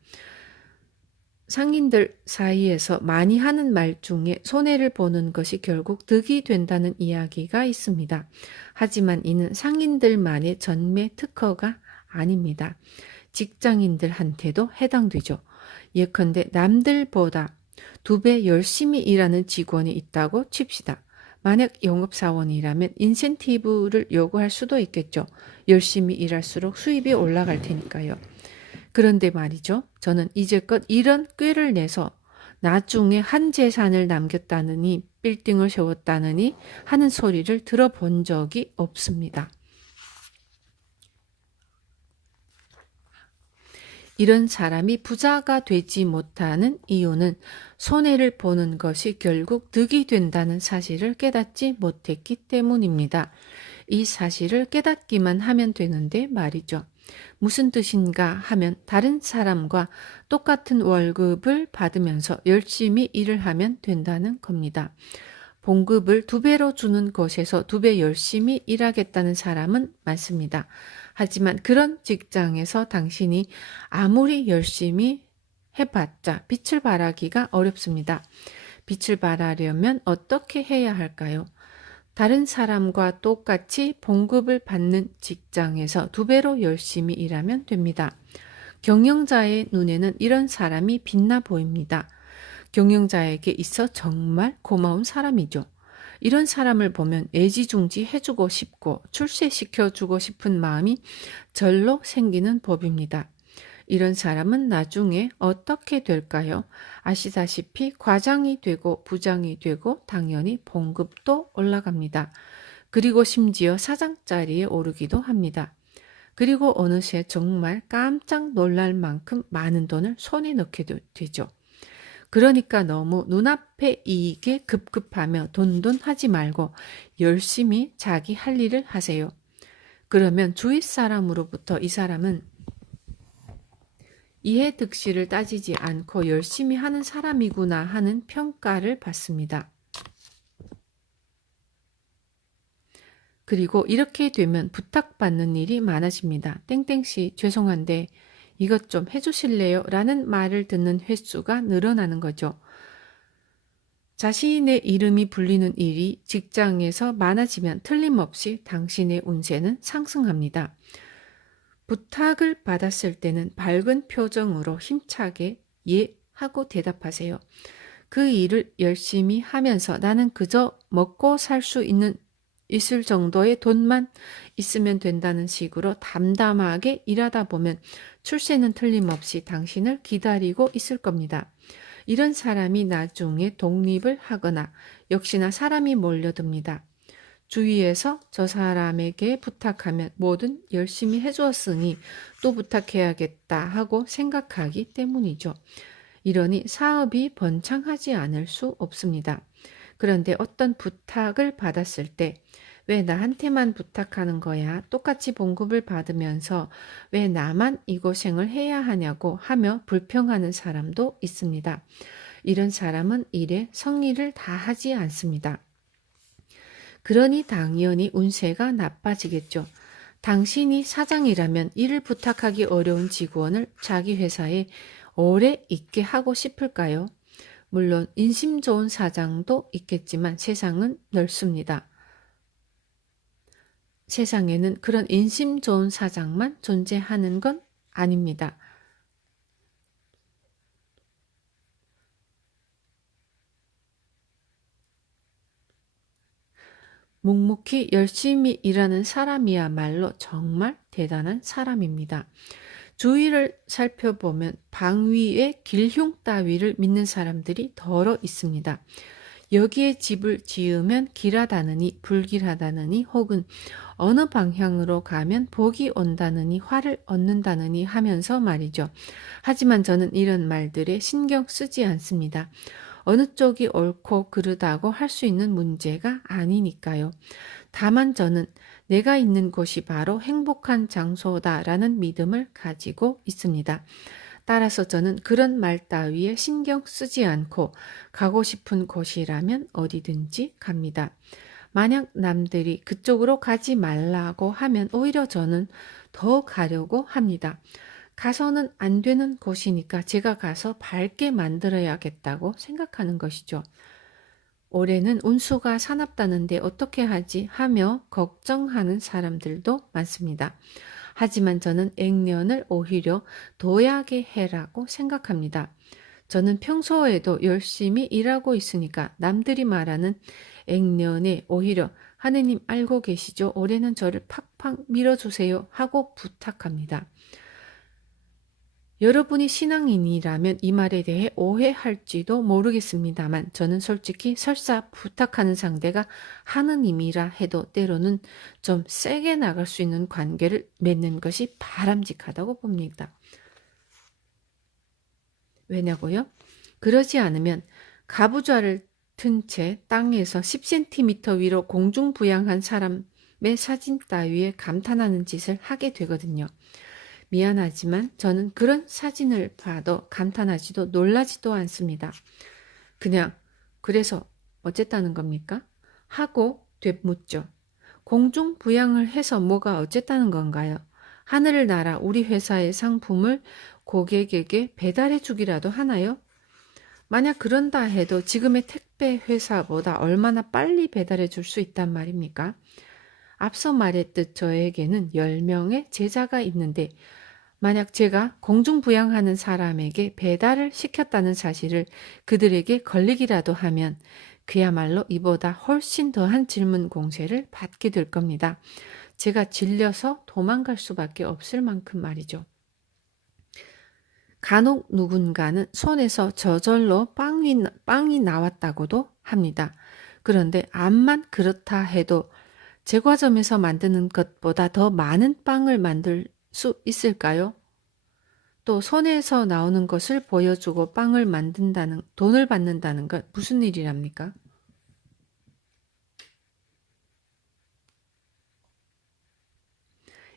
상인들 사이에서 많이 하는 말 중에 손해를 보는 것이 결국 득이 된다는 이야기가 있습니다. 하지만 이는 상인들만의 전매 특허가 아닙니다. 직장인들한테도 해당되죠. 예컨대 남들보다 2배 열심히 일하는 직원이 있다고 칩시다. 만약 영업사원이라면 인센티브를 요구할 수도 있겠죠. 열심히 일할수록 수입이 올라갈 테니까요. 그런데 말이죠. 저는 이제껏 이런 꾀를 내서 나중에 한 재산을 남겼다느니 빌딩을 세웠다느니 하는 소리를 들어본 적이 없습니다. 이런 사람이 부자가 되지 못하는 이유는 손해를 보는 것이 결국 득이 된다는 사실을 깨닫지 못했기 때문입니다. 이 사실을 깨닫기만 하면 되는데 말이죠. 무슨 뜻인가 하면 다른 사람과 똑같은 월급을 받으면서 열심히 일을 하면 된다는 겁니다. 봉급을 2배로 주는 곳에서 2배 열심히 일하겠다는 사람은 많습니다. 하지만 그런 직장에서 당신이 아무리 열심히 해봤자 빛을 발하기가 어렵습니다. 빛을 발하려면 어떻게 해야 할까요? 다른 사람과 똑같이 봉급을 받는 직장에서 2배로 열심히 일하면 됩니다. 경영자의 눈에는 이런 사람이 빛나 보입니다. 경영자에게 있어 정말 고마운 사람이죠. 이런 사람을 보면 애지중지 해주고 싶고 출세시켜주고 싶은 마음이 절로 생기는 법입니다. 이런 사람은 나중에 어떻게 될까요? 아시다시피 과장이 되고 부장이 되고 당연히 봉급도 올라갑니다. 그리고 심지어 사장 자리에 오르기도 합니다. 그리고 어느새 정말 깜짝 놀랄 만큼 많은 돈을 손에 넣게 되죠. 그러니까 너무 눈앞의 이익에 급급하며 돈돈하지 말고 열심히 자기 할 일을 하세요. 그러면 주위 사람으로부터 이 사람은 이해득실을 따지지 않고 열심히 하는 사람이구나 하는 평가를 받습니다. 그리고 이렇게 되면 부탁받는 일이 많아집니다. 땡땡씨 죄송한데 이것 좀 해주실래요? 라는 말을 듣는 횟수가 늘어나는 거죠. 자신의 이름이 불리는 일이 직장에서 많아지면 틀림없이 당신의 운세는 상승합니다. 부탁을 받았을 때는 밝은 표정으로 힘차게 예 하고 대답하세요. 그 일을 열심히 하면서 나는 그저 먹고 살 수 있을 정도의 돈만 있으면 된다는 식으로 담담하게 일하다 보면 출세는 틀림없이 당신을 기다리고 있을 겁니다. 이런 사람이 나중에 독립을 하거나 역시나 사람이 몰려듭니다. 주위에서 저 사람에게 부탁하면 뭐든 열심히 해주었으니 또 부탁해야겠다 하고 생각하기 때문이죠. 이러니 사업이 번창하지 않을 수 없습니다. 그런데 어떤 부탁을 받았을 때 왜 나한테만 부탁하는 거야? 똑같이 봉급을 받으면서 왜 나만 이 고생을 해야 하냐고 하며 불평하는 사람도 있습니다. 이런 사람은 일에 성의를 다하지 않습니다. 그러니 당연히 운세가 나빠지겠죠. 당신이 사장이라면 일을 부탁하기 어려운 직원을 자기 회사에 오래 있게 하고 싶을까요? 물론 인심 좋은 사장도 있겠지만 세상은 넓습니다. 세상에는 그런 인심 좋은 사장만 존재하는 건 아닙니다. 묵묵히 열심히 일하는 사람이야말로 정말 대단한 사람입니다. 주위를 살펴보면 방위의 길흉 따위를 믿는 사람들이 더러 있습니다. 여기에 집을 지으면 길하다느니 불길하다느니 혹은 어느 방향으로 가면 복이 온다느니 화를 얻는다느니 하면서 말이죠. 하지만 저는 이런 말들에 신경 쓰지 않습니다. 어느 쪽이 옳고 그르다고 할 수 있는 문제가 아니니까요. 다만 저는 내가 있는 곳이 바로 행복한 장소다라는 믿음을 가지고 있습니다. 따라서 저는 그런 말 따위에 신경 쓰지 않고 가고 싶은 곳이라면 어디든지 갑니다. 만약 남들이 그쪽으로 가지 말라고 하면 오히려 저는 더 가려고 합니다. 가서는 안 되는 곳이니까 제가 가서 밝게 만들어야겠다고 생각하는 것이죠. 올해는 운수가 사납다는데 어떻게 하지 하며 걱정하는 사람들도 많습니다. 하지만 저는 액년을 오히려 도약의 해라고 생각합니다. 저는 평소에도 열심히 일하고 있으니까 남들이 말하는 액년에 오히려 하느님 알고 계시죠? 올해는 저를 팍팍 밀어주세요 하고 부탁합니다. 여러분이 신앙인이라면 이 말에 대해 오해할지도 모르겠습니다만 저는 솔직히 설사 부탁하는 상대가 하느님이라 해도 때로는 좀 세게 나갈 수 있는 관계를 맺는 것이 바람직하다고 봅니다. 왜냐고요? 그러지 않으면 가부좌를 튼 채 땅에서 10cm 위로 공중부양한 사람이 매 사진 따위에 감탄하는 짓을 하게 되거든요. 미안하지만 저는 그런 사진을 봐도 감탄하지도 놀라지도 않습니다. 그냥 그래서 어쨌다는 겁니까? 하고 되묻죠. 공중부양을 해서 뭐가 어쨌다는 건가요? 하늘을 날아 우리 회사의 상품을 고객에게 배달해 주기라도 하나요? 만약 그런다 해도 지금의 택배 회사보다 얼마나 빨리 배달해 줄 수 있단 말입니까? 앞서 말했듯 저에게는 10명의 제자가 있는데 만약 제가 공중부양하는 사람에게 배달을 시켰다는 사실을 그들에게 걸리기라도 하면 그야말로 이보다 훨씬 더한 질문 공세를 받게 될 겁니다. 제가 질려서 도망갈 수밖에 없을 만큼 말이죠. 간혹 누군가는 손에서 저절로 빵이 나왔다고도 합니다. 그런데 암만 그렇다 해도 제과점에서 만드는 것보다 더 많은 빵을 만들 수 있을까요? 또 손에서 나오는 것을 보여주고 빵을 만든다는, 돈을 받는다는 건 무슨 일이랍니까?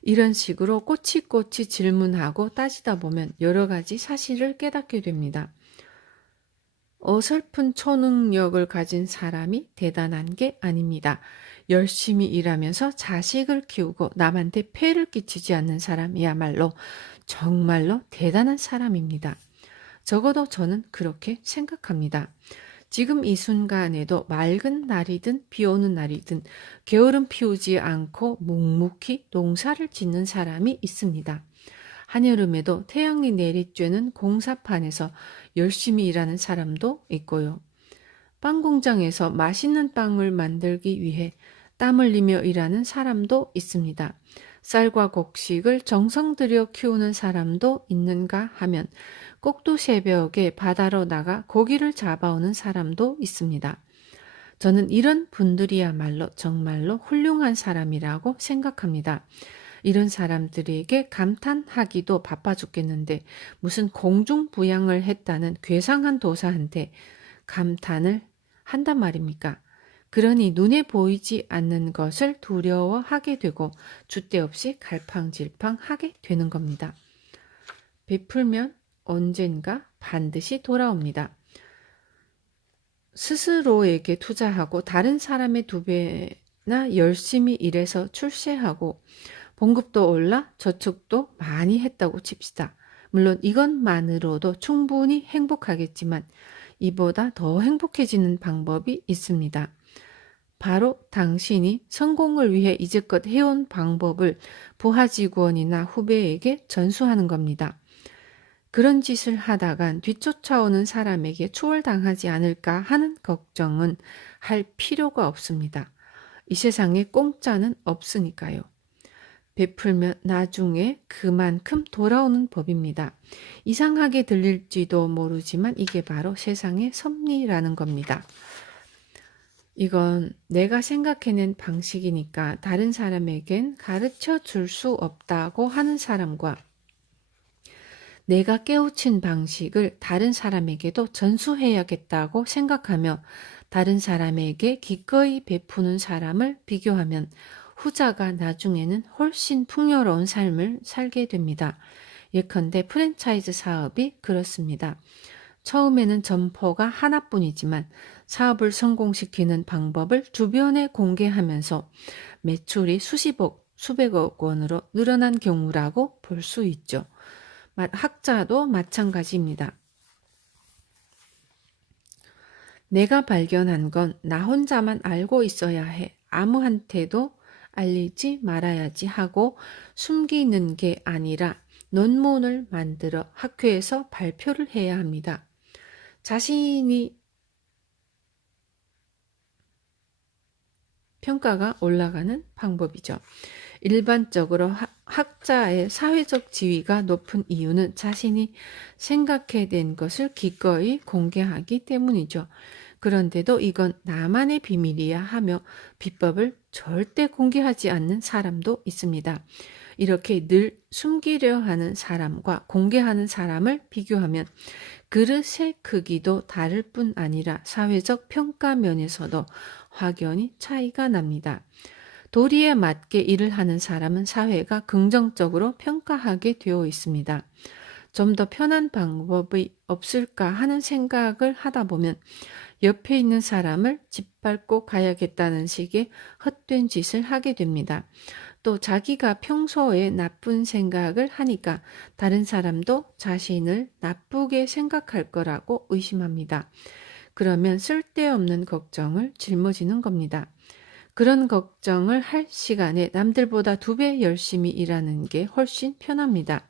이런 식으로 꼬치꼬치 질문하고 따지다 보면 여러 가지 사실을 깨닫게 됩니다. 어설픈 초능력을 가진 사람이 대단한 게 아닙니다. 열심히 일하면서 자식을 키우고 남한테 폐를 끼치지 않는 사람이야말로 정말로 대단한 사람입니다. 적어도 저는 그렇게 생각합니다. 지금 이 순간에도 맑은 날이든 비 오는 날이든 게으름 피우지 않고 묵묵히 농사를 짓는 사람이 있습니다. 한여름에도 태양이 내리쬐는 공사판에서 열심히 일하는 사람도 있고요. 빵 공장에서 맛있는 빵을 만들기 위해 땀 흘리며 일하는 사람도 있습니다. 쌀과 곡식을 정성 들여 키우는 사람도 있는가 하면 꼭두 새벽에 바다로 나가 고기를 잡아오는 사람도 있습니다. 저는 이런 분들이야말로 정말로 훌륭한 사람이라고 생각합니다. 이런 사람들에게 감탄하기도 바빠 죽겠는데 무슨 공중부양을 했다는 괴상한 도사한테 감탄을 한단 말입니까? 그러니 눈에 보이지 않는 것을 두려워하게 되고 줏대 없이 갈팡질팡하게 되는 겁니다. 베풀면 언젠가 반드시 돌아옵니다. 스스로에게 투자하고 다른 사람의 2배나 열심히 일해서 출세하고 봉급도 올라 저축도 많이 했다고 칩시다. 물론 이것만으로도 충분히 행복하겠지만 이보다 더 행복해지는 방법이 있습니다. 바로 당신이 성공을 위해 이제껏 해온 방법을 부하 직원이나 후배에게 전수하는 겁니다. 그런 짓을 하다간 뒤쫓아오는 사람에게 추월당하지 않을까 하는 걱정은 할 필요가 없습니다. 이 세상에 공짜는 없으니까요. 베풀면 나중에 그만큼 돌아오는 법입니다. 이상하게 들릴지도 모르지만 이게 바로 세상의 섭리라는 겁니다. 이건 내가 생각해낸 방식이니까 다른 사람에겐 가르쳐 줄 수 없다고 하는 사람과 내가 깨우친 방식을 다른 사람에게도 전수해야겠다고 생각하며 다른 사람에게 기꺼이 베푸는 사람을 비교하면 후자가 나중에는 훨씬 풍요로운 삶을 살게 됩니다. 예컨대 프랜차이즈 사업이 그렇습니다. 처음에는 점포가 하나뿐이지만 사업을 성공시키는 방법을 주변에 공개하면서 매출이 수백억 원으로 늘어난 경우라고 볼 수 있죠. 학자도 마찬가지입니다. 내가 발견한 건 나 혼자만 알고 있어야 해. 아무한테도 알리지 말아야지 하고 숨기는 게 아니라 논문을 만들어 학회에서 발표를 해야 합니다. 자신이 평가가 올라가는 방법이죠. 일반적으로 학자의 사회적 지위가 높은 이유는 자신이 생각해낸 것을 기꺼이 공개하기 때문이죠. 그런데도 이건 나만의 비밀이야 하며 비법을 절대 공개하지 않는 사람도 있습니다. 이렇게 늘 숨기려 하는 사람과 공개하는 사람을 비교하면 그릇의 크기도 다를 뿐 아니라 사회적 평가 면에서도 확연히 차이가 납니다. 도리에 맞게 일을 하는 사람은 사회가 긍정적으로 평가하게 되어 있습니다. 좀 더 편한 방법이 없을까 하는 생각을 하다 보면 옆에 있는 사람을 짓밟고 가야겠다는 식의 헛된 짓을 하게 됩니다. 또 자기가 평소에 나쁜 생각을 하니까 다른 사람도 자신을 나쁘게 생각할 거라고 의심합니다. 그러면 쓸데없는 걱정을 짊어지는 겁니다. 그런 걱정을 할 시간에 남들보다 2배 열심히 일하는 게 훨씬 편합니다.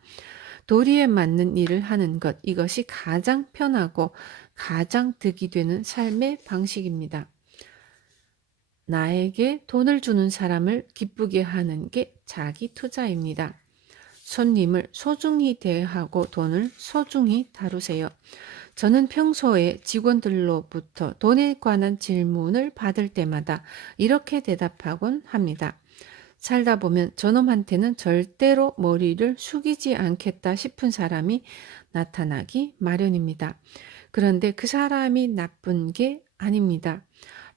도리에 맞는 일을 하는 것, 이것이 가장 편하고 가장 득이 되는 삶의 방식입니다. 나에게 돈을 주는 사람을 기쁘게 하는 게 자기 투자입니다. 손님을 소중히 대하고 돈을 소중히 다루세요. 저는 평소에 직원들로부터 돈에 관한 질문을 받을 때마다 이렇게 대답하곤 합니다. 살다 보면 저놈한테는 절대로 머리를 숙이지 않겠다 싶은 사람이 나타나기 마련입니다. 그런데 그 사람이 나쁜 게 아닙니다.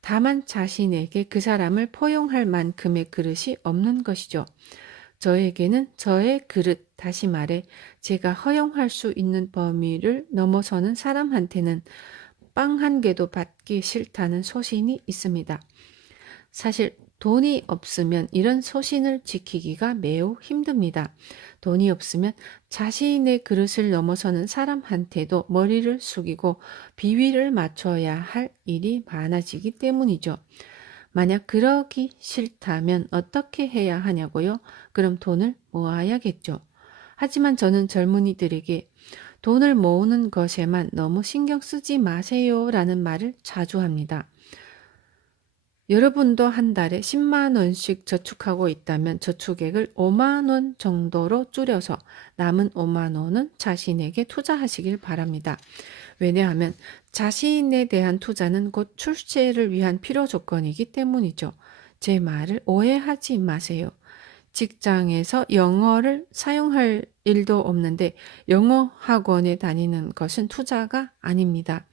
다만 자신에게 그 사람을 포용할 만큼의 그릇이 없는 것이죠. 저에게는 저의 그릇, 다시 말해 제가 허용할 수 있는 범위를 넘어서는 사람한테는 빵 한 개도 받기 싫다는 소신이 있습니다. 사실 돈이 없으면 이런 소신을 지키기가 매우 힘듭니다. 돈이 없으면 자신의 그릇을 넘어서는 사람한테도 머리를 숙이고 비위를 맞춰야 할 일이 많아지기 때문이죠. 만약 그러기 싫다면 어떻게 해야 하냐고요? 그럼 돈을 모아야겠죠. 하지만 저는 젊은이들에게 돈을 모으는 것에만 너무 신경 쓰지 마세요 라는 말을 자주 합니다. 여러분도 한 달에 10만 원씩 저축하고 있다면 저축액을 5만 원 정도로 줄여서 남은 5만 원은 자신에게 투자하시길 바랍니다. 왜냐하면 자신에 대한 투자는 곧 출세를 위한 필요 조건이기 때문이죠. 제 말을 오해하지 마세요. 직장에서 영어를 사용할 일도 없는데 영어 학원에 다니는 것은 투자가 아닙니다.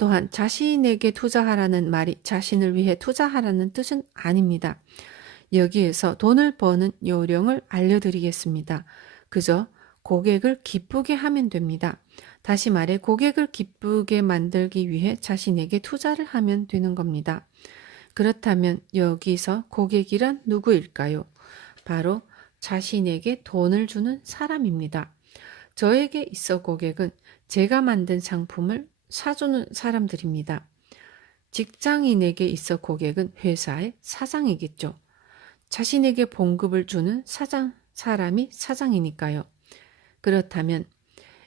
또한 자신에게 투자하라는 말이 자신을 위해 투자하라는 뜻은 아닙니다. 여기에서 돈을 버는 요령을 알려드리겠습니다. 그저 고객을 기쁘게 하면 됩니다. 다시 말해 고객을 기쁘게 만들기 위해 자신에게 투자를 하면 되는 겁니다. 그렇다면 여기서 고객이란 누구일까요? 바로 자신에게 돈을 주는 사람입니다. 저에게 있어 고객은 제가 만든 상품을 사주는 사람들입니다. 직장인에게 있어 고객은 회사의 사장이겠죠. 자신에게 봉급을 주는 사람이 사장이니까요. 그렇다면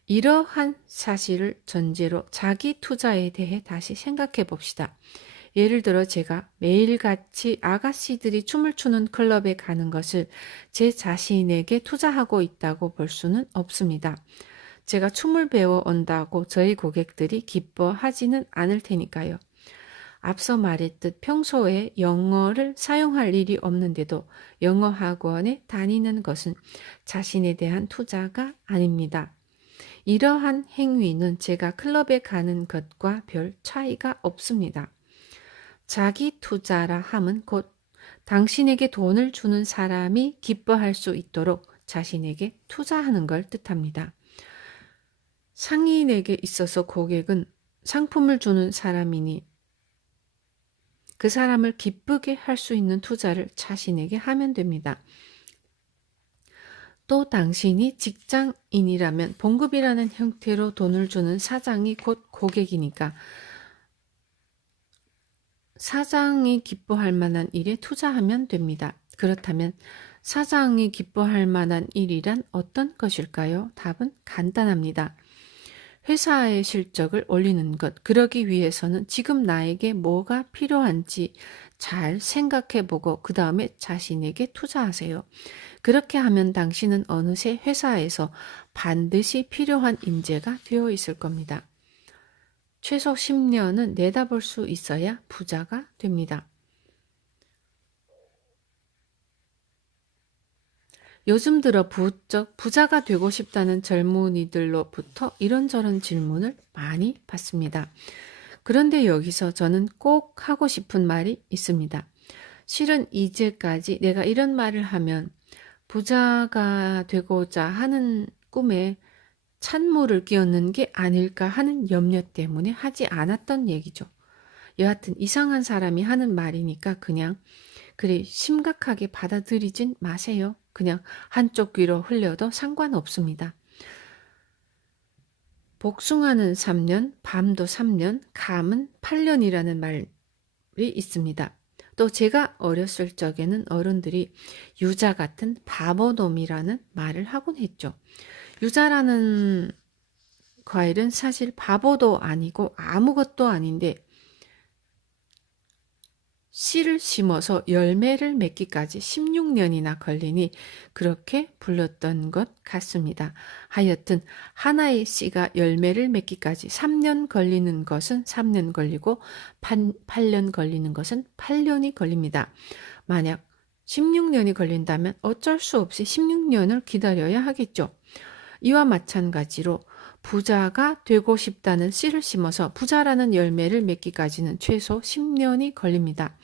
이러한 사실을 전제로 자기 투자에 대해 다시 생각해 봅시다. 예를 들어 제가 매일같이 아가씨들이 춤을 추는 클럽에 가는 것을 제 자신에게 투자하고 있다고 볼 수는 없습니다. 제가 춤을 배워 온다고 저희 고객들이 기뻐하지는 않을 테니까요. 앞서 말했듯 평소에 영어를 사용할 일이 없는데도 영어 학원에 다니는 것은 자신에 대한 투자가 아닙니다. 이러한 행위는 제가 클럽에 가는 것과 별 차이가 없습니다. 자기 투자라 함은 곧 당신에게 돈을 주는 사람이 기뻐할 수 있도록 자신에게 투자하는 걸 뜻합니다. 상인에게 있어서 고객은 상품을 주는 사람이니 그 사람을 기쁘게 할 수 있는 투자를 자신에게 하면 됩니다. 또 당신이 직장인이라면 봉급이라는 형태로 돈을 주는 사장이 곧 고객이니까 사장이 기뻐할 만한 일에 투자하면 됩니다. 그렇다면 사장이 기뻐할 만한 일이란 어떤 것일까요? 답은 간단합니다. 회사의 실적을 올리는 것, 그러기 위해서는 지금 나에게 뭐가 필요한지 잘 생각해보고 그 다음에 자신에게 투자하세요. 그렇게 하면 당신은 어느새 회사에서 반드시 필요한 인재가 되어 있을 겁니다. 최소 10년은 내다볼 수 있어야 부자가 됩니다. 요즘 들어 부쩍 부자가 되고 싶다는 젊은이들로부터 이런저런 질문을 많이 받습니다. 그런데 여기서 저는 꼭 하고 싶은 말이 있습니다. 실은 이제까지 내가 이런 말을 하면 부자가 되고자 하는 꿈에 찬물을 끼얹는 게 아닐까 하는 염려 때문에 하지 않았던 얘기죠. 여하튼 이상한 사람이 하는 말이니까 그냥 그리 심각하게 받아들이진 마세요. 그냥 한쪽 귀로 흘려도 상관없습니다. 복숭아는 3년, 밤도 3년, 감은 8년이라는 말이 있습니다. 또 제가 어렸을 적에는 어른들이 유자 같은 바보놈이라는 말을 하곤 했죠. 유자라는 과일은 사실 바보도 아니고 아무것도 아닌데 씨를 심어서 열매를 맺기까지 16년이나 걸리니 그렇게 불렀던 것 같습니다. 하여튼 하나의 씨가 열매를 맺기까지 3년 걸리는 것은 3년 걸리고 8년 걸리는 것은 8년이 걸립니다. 만약 16년이 걸린다면 어쩔 수 없이 16년을 기다려야 하겠죠. 이와 마찬가지로 부자가 되고 싶다는 씨를 심어서 부자라는 열매를 맺기까지는 최소 10년이 걸립니다.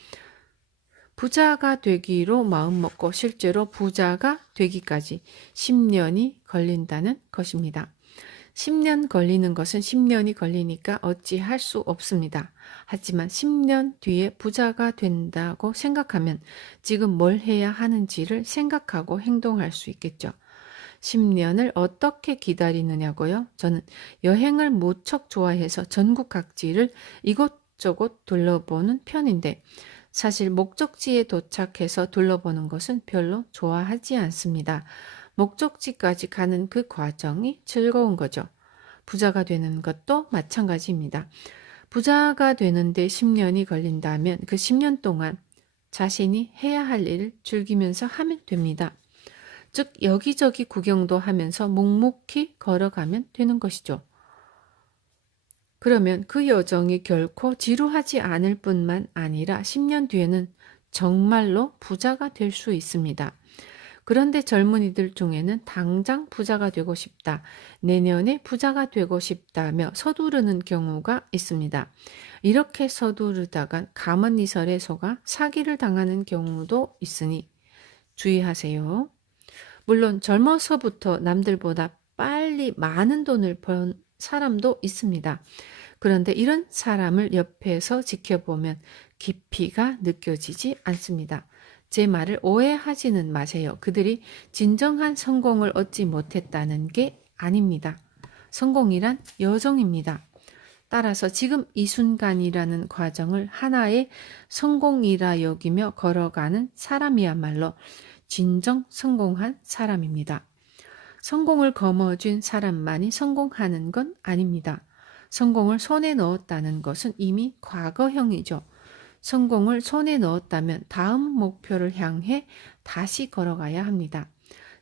부자가 되기로 마음먹고 실제로 부자가 되기까지 10년이 걸린다는 것입니다. 10년 걸리는 것은 10년이 걸리니까 어찌할 수 없습니다. 하지만 10년 뒤에 부자가 된다고 생각하면 지금 뭘 해야 하는지를 생각하고 행동할 수 있겠죠. 10년을 어떻게 기다리느냐고요? 저는 여행을 무척 좋아해서 전국 각지를 이곳저곳 둘러보는 편인데 사실 목적지에 도착해서 둘러보는 것은 별로 좋아하지 않습니다. 목적지까지 가는 그 과정이 즐거운 거죠. 부자가 되는 것도 마찬가지입니다. 부자가 되는데 10년이 걸린다면 그 10년 동안 자신이 해야 할 일을 즐기면서 하면 됩니다. 즉 여기저기 구경도 하면서 묵묵히 걸어가면 되는 것이죠. 그러면 그 여정이 결코 지루하지 않을 뿐만 아니라 10년 뒤에는 정말로 부자가 될 수 있습니다. 그런데 젊은이들 중에는 당장 부자가 되고 싶다, 내년에 부자가 되고 싶다며 서두르는 경우가 있습니다. 이렇게 서두르다간 가문이설에 속아 사기를 당하는 경우도 있으니 주의하세요. 물론 젊어서부터 남들보다 빨리 많은 돈을 번 사람도 있습니다. 그런데 이런 사람을 옆에서 지켜보면 깊이가 느껴지지 않습니다. 제 말을 오해하지는 마세요. 그들이 진정한 성공을 얻지 못했다는 게 아닙니다. 성공이란 여정입니다. 따라서 지금 이 순간이라는 과정을 하나의 성공이라 여기며 걸어가는 사람이야말로 진정 성공한 사람입니다. 성공을 거머쥔 사람만이 성공하는 건 아닙니다. 성공을 손에 넣었다는 것은 이미 과거형이죠. 성공을 손에 넣었다면 다음 목표를 향해 다시 걸어가야 합니다.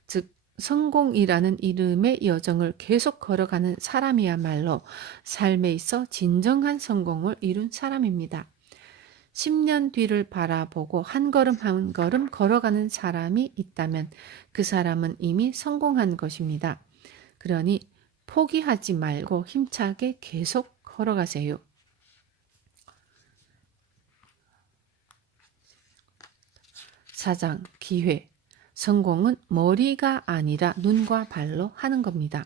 즉, 성공이라는 이름의 여정을 계속 걸어가는 사람이야말로 삶에 있어 진정한 성공을 이룬 사람입니다. 10년 뒤를 바라보고 한 걸음 한 걸음 걸어가는 사람이 있다면 그 사람은 이미 성공한 것입니다. 그러니 포기하지 말고 힘차게 계속 걸어가세요. 사장, 기회. 성공은 머리가 아니라 눈과 발로 하는 겁니다.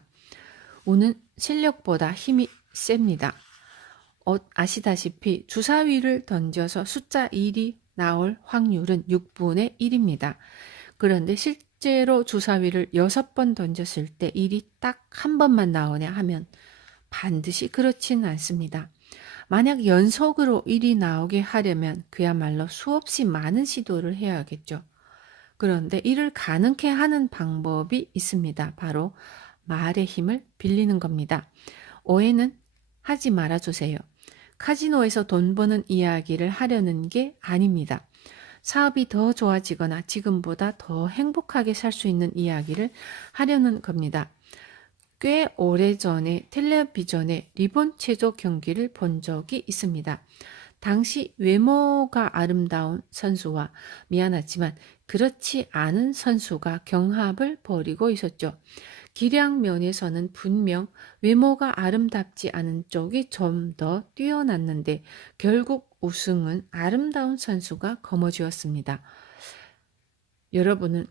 운은 실력보다 힘이 셉니다. 아시다시피 주사위를 던져서 숫자 1이 나올 확률은 6분의 1입니다. 그런데 실제로 주사위를 6번 던졌을 때 1이 딱 한 번만 나오냐 하면 반드시 그렇진 않습니다. 만약 연속으로 1이 나오게 하려면 그야말로 수없이 많은 시도를 해야겠죠. 그런데 이를 가능케 하는 방법이 있습니다. 바로 말의 힘을 빌리는 겁니다. 오해는 하지 말아주세요. 카지노에서 돈 버는 이야기를 하려는 게 아닙니다. 사업이 더 좋아지거나 지금보다 더 행복하게 살 수 있는 이야기를 하려는 겁니다. 꽤 오래전에 텔레비전에 리본 체조 경기를 본 적이 있습니다. 당시 외모가 아름다운 선수와 미안하지만 그렇지 않은 선수가 경합을 벌이고 있었죠. 기량 면에서는 분명 외모가 아름답지 않은 쪽이 좀 더 뛰어났는데 결국 우승은 아름다운 선수가 거머쥐었습니다. 여러분은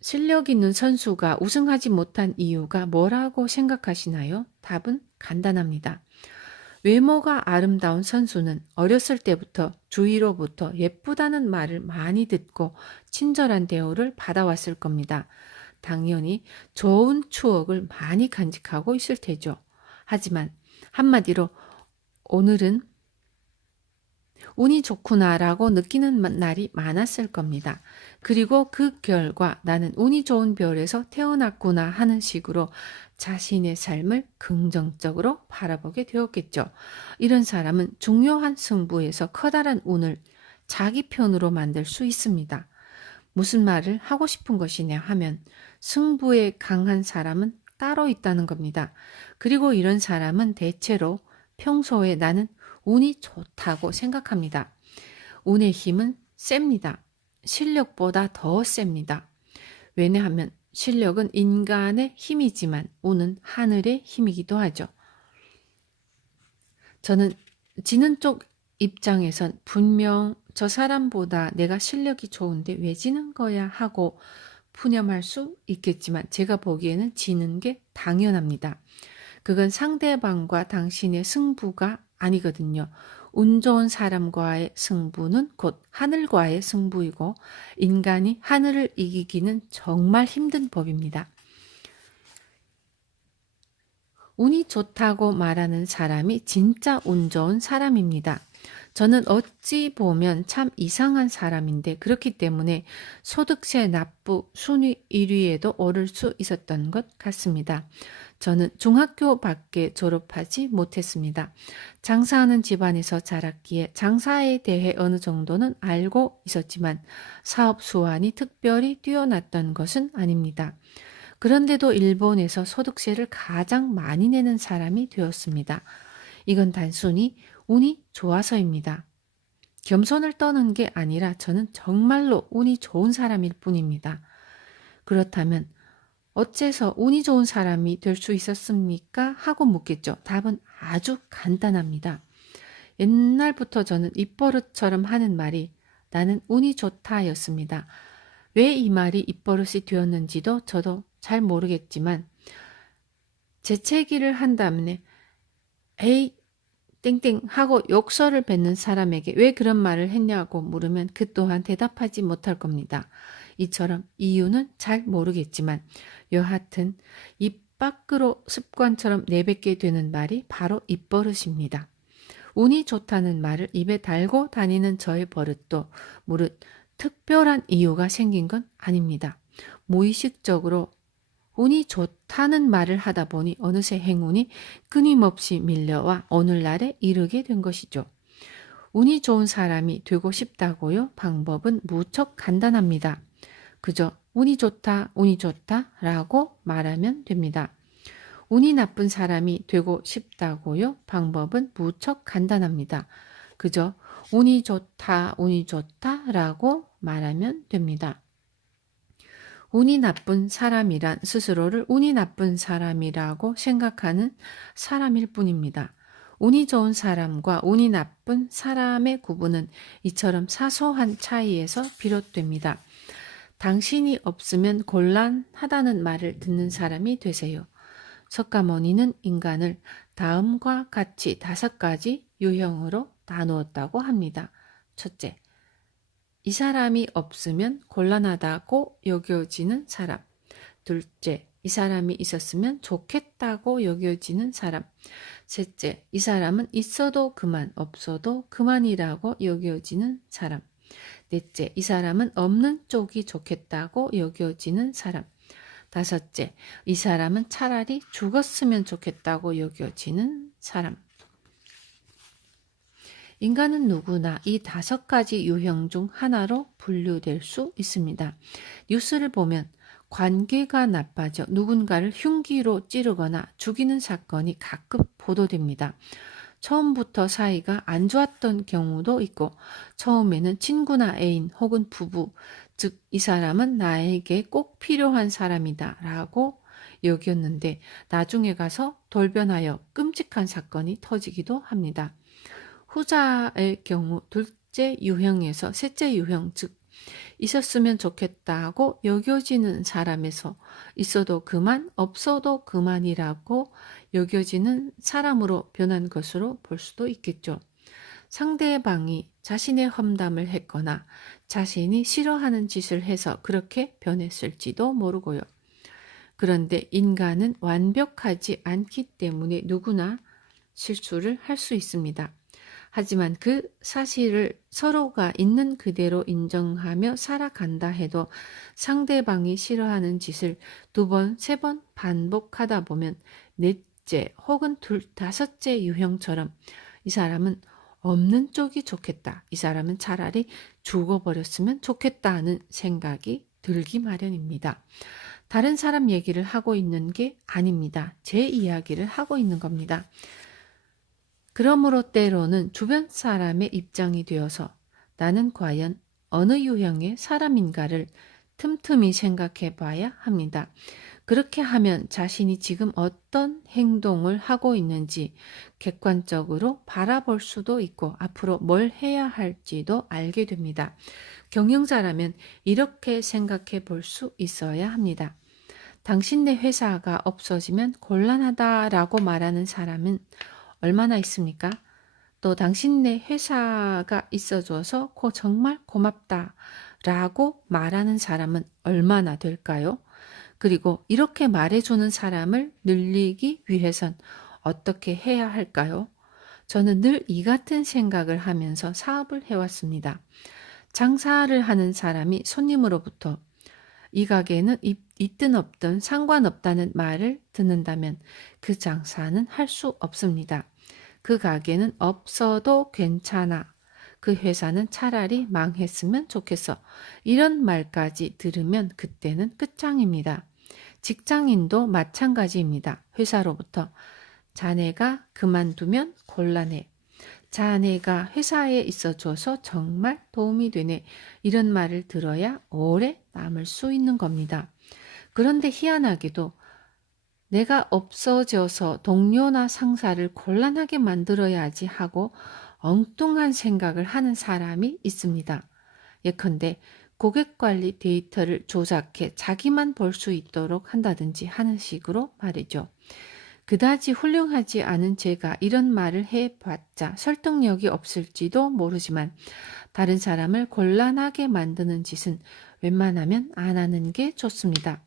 실력 있는 선수가 우승하지 못한 이유가 뭐라고 생각하시나요? 답은 간단합니다. 외모가 아름다운 선수는 어렸을 때부터 주위로부터 예쁘다는 말을 많이 듣고 친절한 대우를 받아왔을 겁니다. 당연히 좋은 추억을 많이 간직하고 있을 테죠. 하지만 한마디로 오늘은 운이 좋구나라고 느끼는 날이 많았을 겁니다. 그리고 그 결과 나는 운이 좋은 별에서 태어났구나 하는 식으로 자신의 삶을 긍정적으로 바라보게 되었겠죠. 이런 사람은 중요한 승부에서 커다란 운을 자기 편으로 만들 수 있습니다. 무슨 말을 하고 싶은 것이냐 하면 승부에 강한 사람은 따로 있다는 겁니다. 그리고 이런 사람은 대체로 평소에 나는 운이 좋다고 생각합니다. 운의 힘은 셉니다. 실력보다 더 셉니다. 왜냐하면 실력은 인간의 힘이지만 운은 하늘의 힘이기도 하죠. 저는 지는 쪽 입장에선 분명 저 사람보다 내가 실력이 좋은데 왜 지는 거야 하고 푸념할 수 있겠지만 제가 보기에는 지는 게 당연합니다. 그건 상대방과 당신의 승부가 아니거든요. 운 좋은 사람과의 승부는 곧 하늘과의 승부이고 인간이 하늘을 이기기는 정말 힘든 법입니다. 운이 좋다고 말하는 사람이 진짜 운 좋은 사람입니다. 저는 어찌 보면 참 이상한 사람인데 그렇기 때문에 소득세 납부 순위 1위에도 오를 수 있었던 것 같습니다. 저는 중학교밖에 졸업하지 못했습니다. 장사하는 집안에서 자랐기에 장사에 대해 어느 정도는 알고 있었지만 사업 수완이 특별히 뛰어났던 것은 아닙니다. 그런데도 일본에서 소득세를 가장 많이 내는 사람이 되었습니다. 이건 단순히 운이 좋아서입니다. 겸손을 떠는 게 아니라 저는 정말로 운이 좋은 사람일 뿐입니다. 그렇다면 어째서 운이 좋은 사람이 될 수 있었습니까? 하고 묻겠죠. 답은 아주 간단합니다. 옛날부터 저는 입버릇처럼 하는 말이 나는 운이 좋다였습니다. 왜 이 말이 입버릇이 되었는지도 저도 잘 모르겠지만 재채기를 한 다음에 에이 땡땡 하고 욕설을 뱉는 사람에게 왜 그런 말을 했냐고 물으면 그 또한 대답하지 못할 겁니다. 이처럼 이유는 잘 모르겠지만 여하튼 입 밖으로 습관처럼 내뱉게 되는 말이 바로 입버릇입니다. 운이 좋다는 말을 입에 달고 다니는 저의 버릇도 무릇 특별한 이유가 생긴 건 아닙니다. 무의식적으로 운이 좋다는 말을 하다 보니 어느새 행운이 끊임없이 밀려와 오늘날에 이르게 된 것이죠. 운이 좋은 사람이 되고 싶다고요? 방법은 무척 간단합니다. 그저 운이 좋다, 운이 좋다 라고 말하면 됩니다. 운이 나쁜 사람이 되고 싶다고요? 방법은 무척 간단합니다. 그저 운이 좋다, 운이 좋다 라고 말하면 됩니다. 운이 나쁜 사람이란 스스로를 운이 나쁜 사람이라고 생각하는 사람일 뿐입니다. 운이 좋은 사람과 운이 나쁜 사람의 구분은 이처럼 사소한 차이에서 비롯됩니다. 당신이 없으면 곤란하다는 말을 듣는 사람이 되세요. 석가모니는 인간을 다음과 같이 5가지 유형으로 나누었다고 합니다. 첫째, 이 사람이 없으면 곤란하다고 여겨지는 사람. 둘째, 이 사람이 있었으면 좋겠다고 여겨지는 사람. 셋째, 이 사람은 있어도 그만, 없어도 그만이라고 여겨지는 사람. 넷째, 이 사람은 없는 쪽이 좋겠다고 여겨지는 사람. 다섯째, 이 사람은 차라리 죽었으면 좋겠다고 여겨지는 사람. 인간은 누구나 이 5가지 유형 중 하나로 분류될 수 있습니다. 뉴스를 보면 관계가 나빠져 누군가를 흉기로 찌르거나 죽이는 사건이 가끔 보도됩니다. 처음부터 사이가 안 좋았던 경우도 있고 처음에는 친구나 애인 혹은 부부, 즉 이 사람은 나에게 꼭 필요한 사람이다 라고 여겼는데 나중에 가서 돌변하여 끔찍한 사건이 터지기도 합니다. 후자의 경우 둘째 유형에서 셋째 유형, 즉 있었으면 좋겠다고 여겨지는 사람에서 있어도 그만, 없어도 그만이라고 여겨지는 사람으로 변한 것으로 볼 수도 있겠죠. 상대방이 자신의 험담을 했거나 자신이 싫어하는 짓을 해서 그렇게 변했을지도 모르고요. 그런데 인간은 완벽하지 않기 때문에 누구나 실수를 할 수 있습니다. 하지만 그 사실을 서로가 있는 그대로 인정하며 살아간다 해도 상대방이 싫어하는 짓을 2번, 3번 반복하다 보면 넷째 혹은 다섯째 유형처럼 이 사람은 없는 쪽이 좋겠다. 이 사람은 차라리 죽어버렸으면 좋겠다 하는 생각이 들기 마련입니다. 다른 사람 얘기를 하고 있는 게 아닙니다. 제 이야기를 하고 있는 겁니다. 그러므로 때로는 주변 사람의 입장이 되어서 나는 과연 어느 유형의 사람인가를 틈틈이 생각해 봐야 합니다. 그렇게 하면 자신이 지금 어떤 행동을 하고 있는지 객관적으로 바라볼 수도 있고 앞으로 뭘 해야 할지도 알게 됩니다. 경영자라면 이렇게 생각해 볼 수 있어야 합니다. 당신네 회사가 없어지면 곤란하다라고 말하는 사람은 얼마나 있습니까? 또 당신네 회사가 있어줘서 정말 고맙다라고 말하는 사람은 얼마나 될까요? 그리고 이렇게 말해주는 사람을 늘리기 위해선 어떻게 해야 할까요? 저는 늘 이 같은 생각을 하면서 사업을 해왔습니다. 장사를 하는 사람이 손님으로부터 이 가게는 있든 없든 상관없다는 말을 듣는다면 그 장사는 할 수 없습니다. 그 가게는 없어도 괜찮아. 그 회사는 차라리 망했으면 좋겠어. 이런 말까지 들으면 그때는 끝장입니다. 직장인도 마찬가지입니다. 회사로부터 자네가 그만두면 곤란해. 자네가 회사에 있어줘서 정말 도움이 되네. 이런 말을 들어야 오래 남을 수 있는 겁니다. 그런데 희한하게도 내가 없어져서 동료나 상사를 곤란하게 만들어야지 하고 엉뚱한 생각을 하는 사람이 있습니다. 예컨대 고객관리 데이터를 조작해 자기만 볼 수 있도록 한다든지 하는 식으로 말이죠. 그다지 훌륭하지 않은 제가 이런 말을 해봤자 설득력이 없을지도 모르지만 다른 사람을 곤란하게 만드는 짓은 웬만하면 안 하는 게 좋습니다.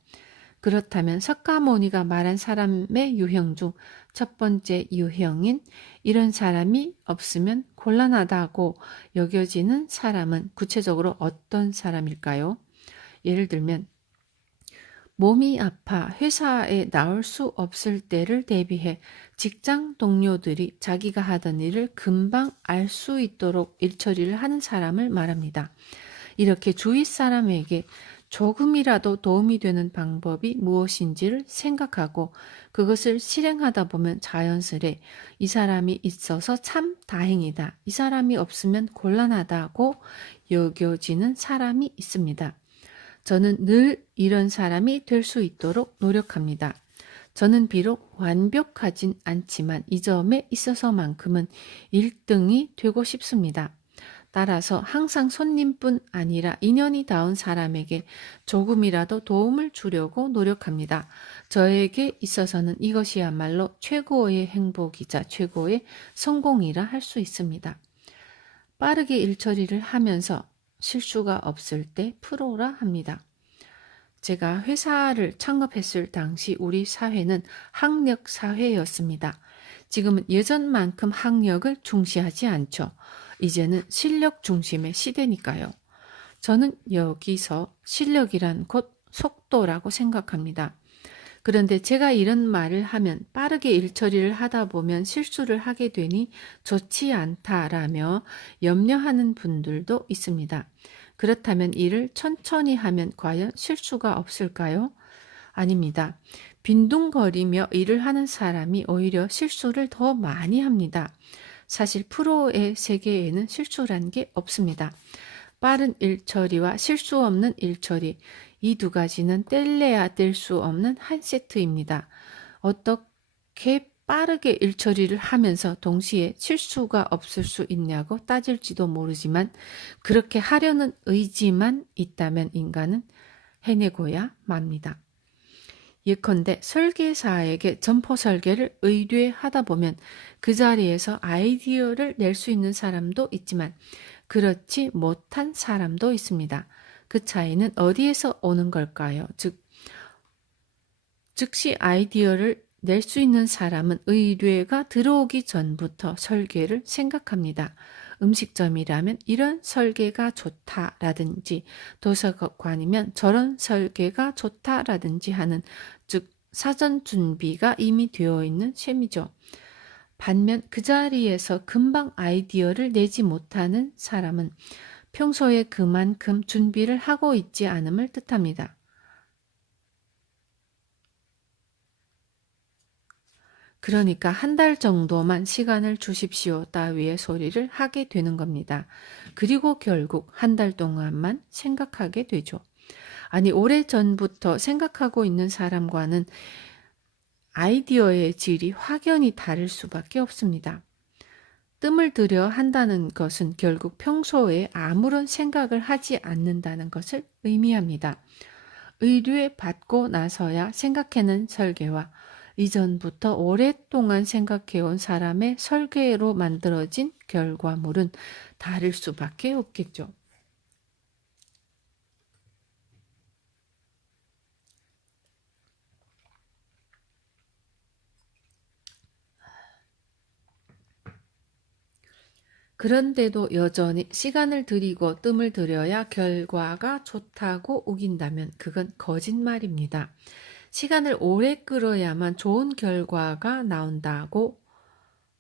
그렇다면 석가모니가 말한 사람의 유형 중 첫 번째 유형인 이런 사람이 없으면 곤란하다고 여겨지는 사람은 구체적으로 어떤 사람일까요? 예를 들면 몸이 아파 회사에 나올 수 없을 때를 대비해 직장 동료들이 자기가 하던 일을 금방 알 수 있도록 일처리를 하는 사람을 말합니다. 이렇게 주위 사람에게 조금이라도 도움이 되는 방법이 무엇인지를 생각하고 그것을 실행하다 보면 자연스레 이 사람이 있어서 참 다행이다. 이 사람이 없으면 곤란하다고 여겨지는 사람이 있습니다. 저는 늘 이런 사람이 될 수 있도록 노력합니다. 저는 비록 완벽하진 않지만 이 점에 있어서만큼은 1등이 되고 싶습니다. 따라서 항상 손님뿐 아니라 인연이 닿은 사람에게 조금이라도 도움을 주려고 노력합니다. 저에게 있어서는 이것이야말로 최고의 행복이자 최고의 성공이라 할 수 있습니다. 빠르게 일처리를 하면서 실수가 없을 때 프로라 합니다. 제가 회사를 창업했을 당시 우리 사회는 학력 사회였습니다. 지금은 예전만큼 학력을 중시하지 않죠. 이제는 실력 중심의 시대니까요. 저는 여기서 실력이란 곧 속도라고 생각합니다. 그런데 제가 이런 말을 하면 빠르게 일처리를 하다 보면 실수를 하게 되니 좋지 않다라며 염려하는 분들도 있습니다. 그렇다면 일을 천천히 하면 과연 실수가 없을까요? 아닙니다. 빈둥거리며 일을 하는 사람이 오히려 실수를 더 많이 합니다. 사실 프로의 세계에는 실수란 게 없습니다. 빠른 일처리와 실수 없는 일처리, 이 두 가지는 뗄래야 뗄 수 없는 한 세트입니다. 어떻게 빠르게 일 처리를 하면서 동시에 실수가 없을 수 있냐고 따질지도 모르지만 그렇게 하려는 의지만 있다면 인간은 해내고야 맙니다. 예컨대 설계사에게 점포 설계를 의뢰하다 보면 그 자리에서 아이디어를 낼 수 있는 사람도 있지만 그렇지 못한 사람도 있습니다. 그 차이는 어디에서 오는 걸까요? 즉시 아이디어를 낼 수 있는 사람은 의뢰가 들어오기 전부터 설계를 생각합니다. 음식점이라면 이런 설계가 좋다라든지 도서관이면 저런 설계가 좋다라든지 하는 즉 사전 준비가 이미 되어 있는 셈이죠. 반면 그 자리에서 금방 아이디어를 내지 못하는 사람은 평소에 그만큼 준비를 하고 있지 않음을 뜻합니다. 그러니까 한 달 정도만 시간을 주십시오 따위의 소리를 하게 되는 겁니다. 그리고 결국 한 달 동안만 생각하게 되죠. 아니, 오래전부터 생각하고 있는 사람과는 아이디어의 질이 확연히 다를 수밖에 없습니다. 뜸을 들여 한다는 것은 결국 평소에 아무런 생각을 하지 않는다는 것을 의미합니다. 의뢰받고 나서야 생각해낸 설계와 이전부터 오랫동안 생각해온 사람의 설계로 만들어진 결과물은 다를 수밖에 없겠죠. 그런데도 여전히 시간을 들이고 뜸을 들여야 결과가 좋다고 우긴다면 그건 거짓말입니다. 시간을 오래 끌어야만 좋은 결과가 나온다고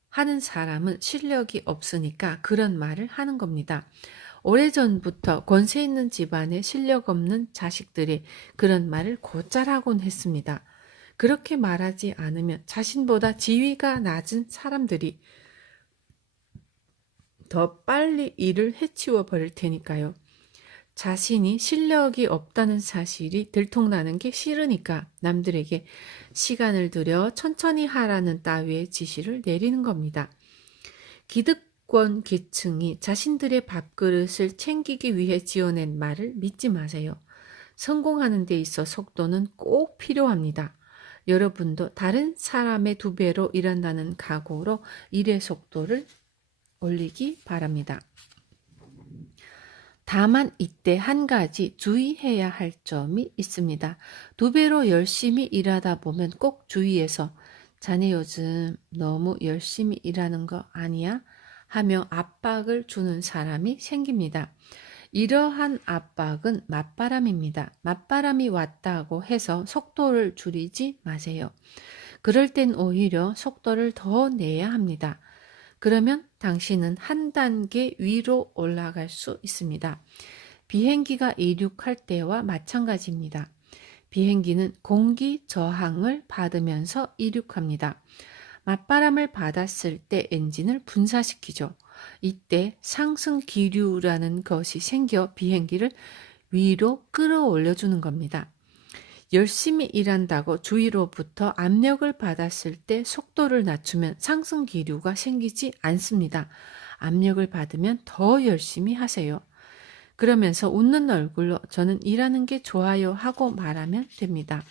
하는 사람은 실력이 없으니까 그런 말을 하는 겁니다. 오래전부터 권세 있는 집안에 실력 없는 자식들이 그런 말을 곧잘 하곤 했습니다. 그렇게 말하지 않으면 자신보다 지위가 낮은 사람들이 더 빨리 일을 해치워 버릴 테니까요. 자신이 실력이 없다는 사실이 들통나는 게 싫으니까 남들에게 시간을 들여 천천히 하라는 따위의 지시를 내리는 겁니다. 기득권 계층이 자신들의 밥그릇을 챙기기 위해 지어낸 말을 믿지 마세요. 성공하는 데 있어 속도는 꼭 필요합니다. 여러분도 다른 사람의 2배로 일한다는 각오로 일의 속도를 올리기 바랍니다. 다만 이때 한 가지 주의해야 할 점이 있습니다. 2배로 열심히 일하다 보면 꼭 주위에서 자네 요즘 너무 열심히 일하는 거 아니야? 하며 압박을 주는 사람이 생깁니다. 이러한 압박은 맞바람입니다. 맞바람이 왔다고 해서 속도를 줄이지 마세요. 그럴 땐 오히려 속도를 더 내야 합니다. 그러면 당신은 한 단계 위로 올라갈 수 있습니다. 비행기가 이륙할 때와 마찬가지입니다. 비행기는 공기 저항을 받으면서 이륙합니다. 맞바람을 받았을 때 엔진을 분사시키죠. 이때 상승 기류라는 것이 생겨 비행기를 위로 끌어올려주는 겁니다. 열심히 일한다고 주위로부터 압력을 받았을 때 속도를 낮추면 상승 기류가 생기지 않습니다. 압력을 받으면 더 열심히 하세요. 그러면서 웃는 얼굴로 저는 일하는 게 좋아요 하고 말하면 됩니다.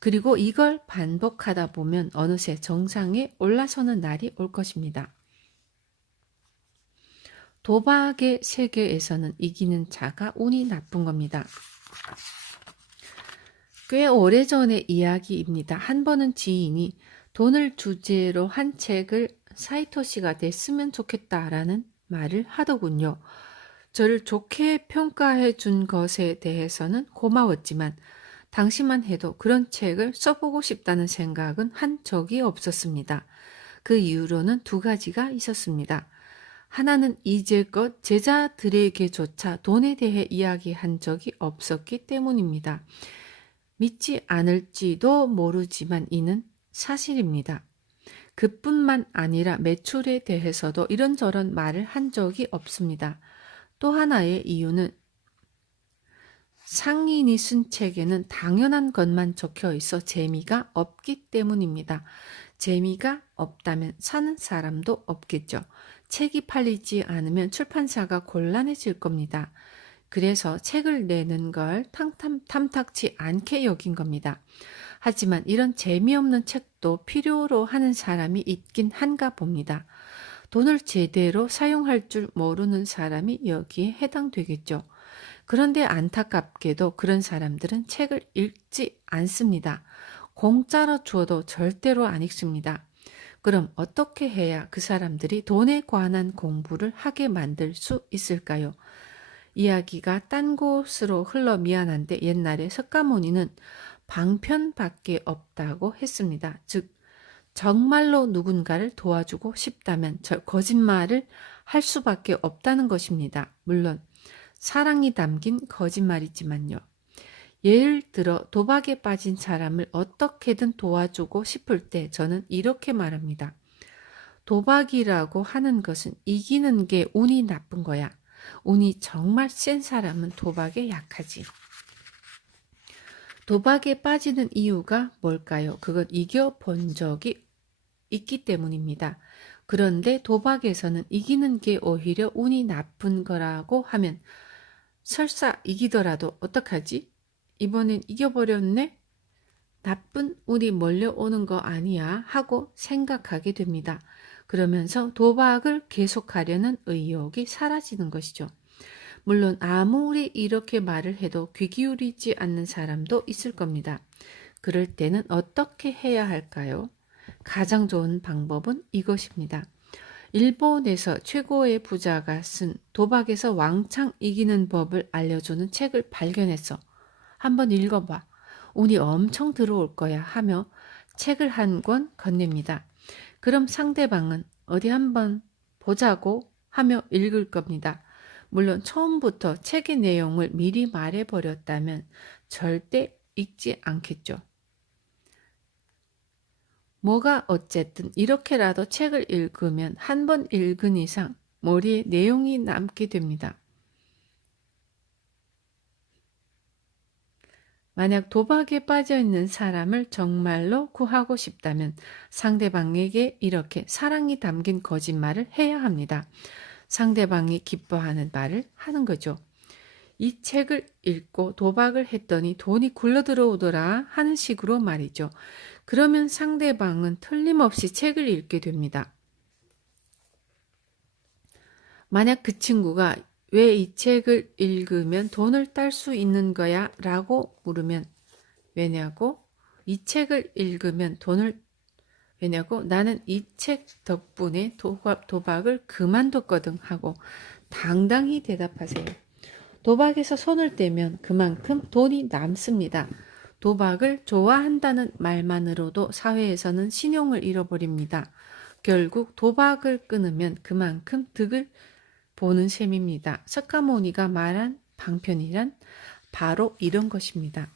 그리고 이걸 반복하다 보면 어느새 정상에 올라서는 날이 올 것입니다. 도박의 세계에서는 이기는 자가 운이 나쁜 겁니다. 꽤 오래전의 이야기입니다. 한 번은 지인이 돈을 주제로 한 책을 사이토시가 됐으면 좋겠다라는 말을 하더군요. 저를 좋게 평가해 준 것에 대해서는 고마웠지만 당시만 해도 그런 책을 써보고 싶다는 생각은 한 적이 없었습니다. 그 이유로는 2가지가 있었습니다. 하나는 이제껏 제자들에게조차 돈에 대해 이야기한 적이 없었기 때문입니다. 믿지 않을지도 모르지만 이는 사실입니다. 그뿐만 아니라 매출에 대해서도 이런저런 말을 한 적이 없습니다. 또 하나의 이유는 상인이 쓴 책에는 당연한 것만 적혀 있어 재미가 없기 때문입니다. 재미가 없다면 사는 사람도 없겠죠. 책이 팔리지 않으면 출판사가 곤란해질 겁니다. 그래서 책을 내는 걸 탐탁치 않게 여긴 겁니다. 하지만 이런 재미없는 책도 필요로 하는 사람이 있긴 한가 봅니다. 돈을 제대로 사용할 줄 모르는 사람이 여기에 해당되겠죠. 그런데 안타깝게도 그런 사람들은 책을 읽지 않습니다. 공짜로 주어도 절대로 안 읽습니다. 그럼 어떻게 해야 그 사람들이 돈에 관한 공부를 하게 만들 수 있을까요? 이야기가 딴 곳으로 흘러 미안한데 옛날에 석가모니는 방편밖에 없다고 했습니다. 즉 정말로 누군가를 도와주고 싶다면 거짓말을 할 수밖에 없다는 것입니다. 물론 사랑이 담긴 거짓말이지만요. 예를 들어 도박에 빠진 사람을 어떻게든 도와주고 싶을 때 저는 이렇게 말합니다. 도박이라고 하는 것은 이기는 게 운이 나쁜 거야. 운이 정말 센 사람은 도박에 약하지. 도박에 빠지는 이유가 뭘까요? 그건 이겨본 적이 있기 때문입니다. 그런데 도박에서는 이기는 게 오히려 운이 나쁜 거라고 하면 설사 이기더라도 어떡하지? 이번엔 이겨버렸네? 나쁜 운이 몰려오는 거 아니야? 하고 생각하게 됩니다. 그러면서 도박을 계속하려는 의욕이 사라지는 것이죠. 물론 아무리 이렇게 말을 해도 귀 기울이지 않는 사람도 있을 겁니다. 그럴 때는 어떻게 해야 할까요? 가장 좋은 방법은 이것입니다. 일본에서 최고의 부자가 쓴 도박에서 왕창 이기는 법을 알려주는 책을 발견했어. 한번 읽어봐. 운이 엄청 들어올 거야 하며 책을 한 권 건넵니다. 그럼 상대방은 어디 한번 보자고 하며 읽을 겁니다. 물론 처음부터 책의 내용을 미리 말해버렸다면 절대 읽지 않겠죠. 뭐가 어쨌든 이렇게라도 책을 읽으면 한 번 읽은 이상 머리에 내용이 남게 됩니다. 만약 도박에 빠져있는 사람을 정말로 구하고 싶다면 상대방에게 이렇게 사랑이 담긴 거짓말을 해야 합니다. 상대방이 기뻐하는 말을 하는 거죠. 이 책을 읽고 도박을 했더니 돈이 굴러들어오더라 하는 식으로 말이죠. 그러면 상대방은 틀림없이 책을 읽게 됩니다. 만약 그 친구가 왜 이 책을 읽으면 돈을 딸 수 있는 거야? 라고 물으면 왜냐고? 이 책을 읽으면 왜냐고? 나는 이 책 덕분에 도박을 그만뒀거든 하고 당당히 대답하세요. 도박에서 손을 떼면 그만큼 돈이 남습니다. 도박을 좋아한다는 말만으로도 사회에서는 신용을 잃어버립니다. 결국 도박을 끊으면 그만큼 득을 보는 셈입니다. 석가모니가 말한 방편이란 바로 이런 것입니다.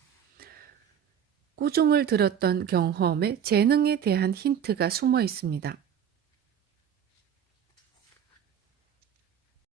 꾸중을 들었던 경험에 재능에 대한 힌트가 숨어 있습니다.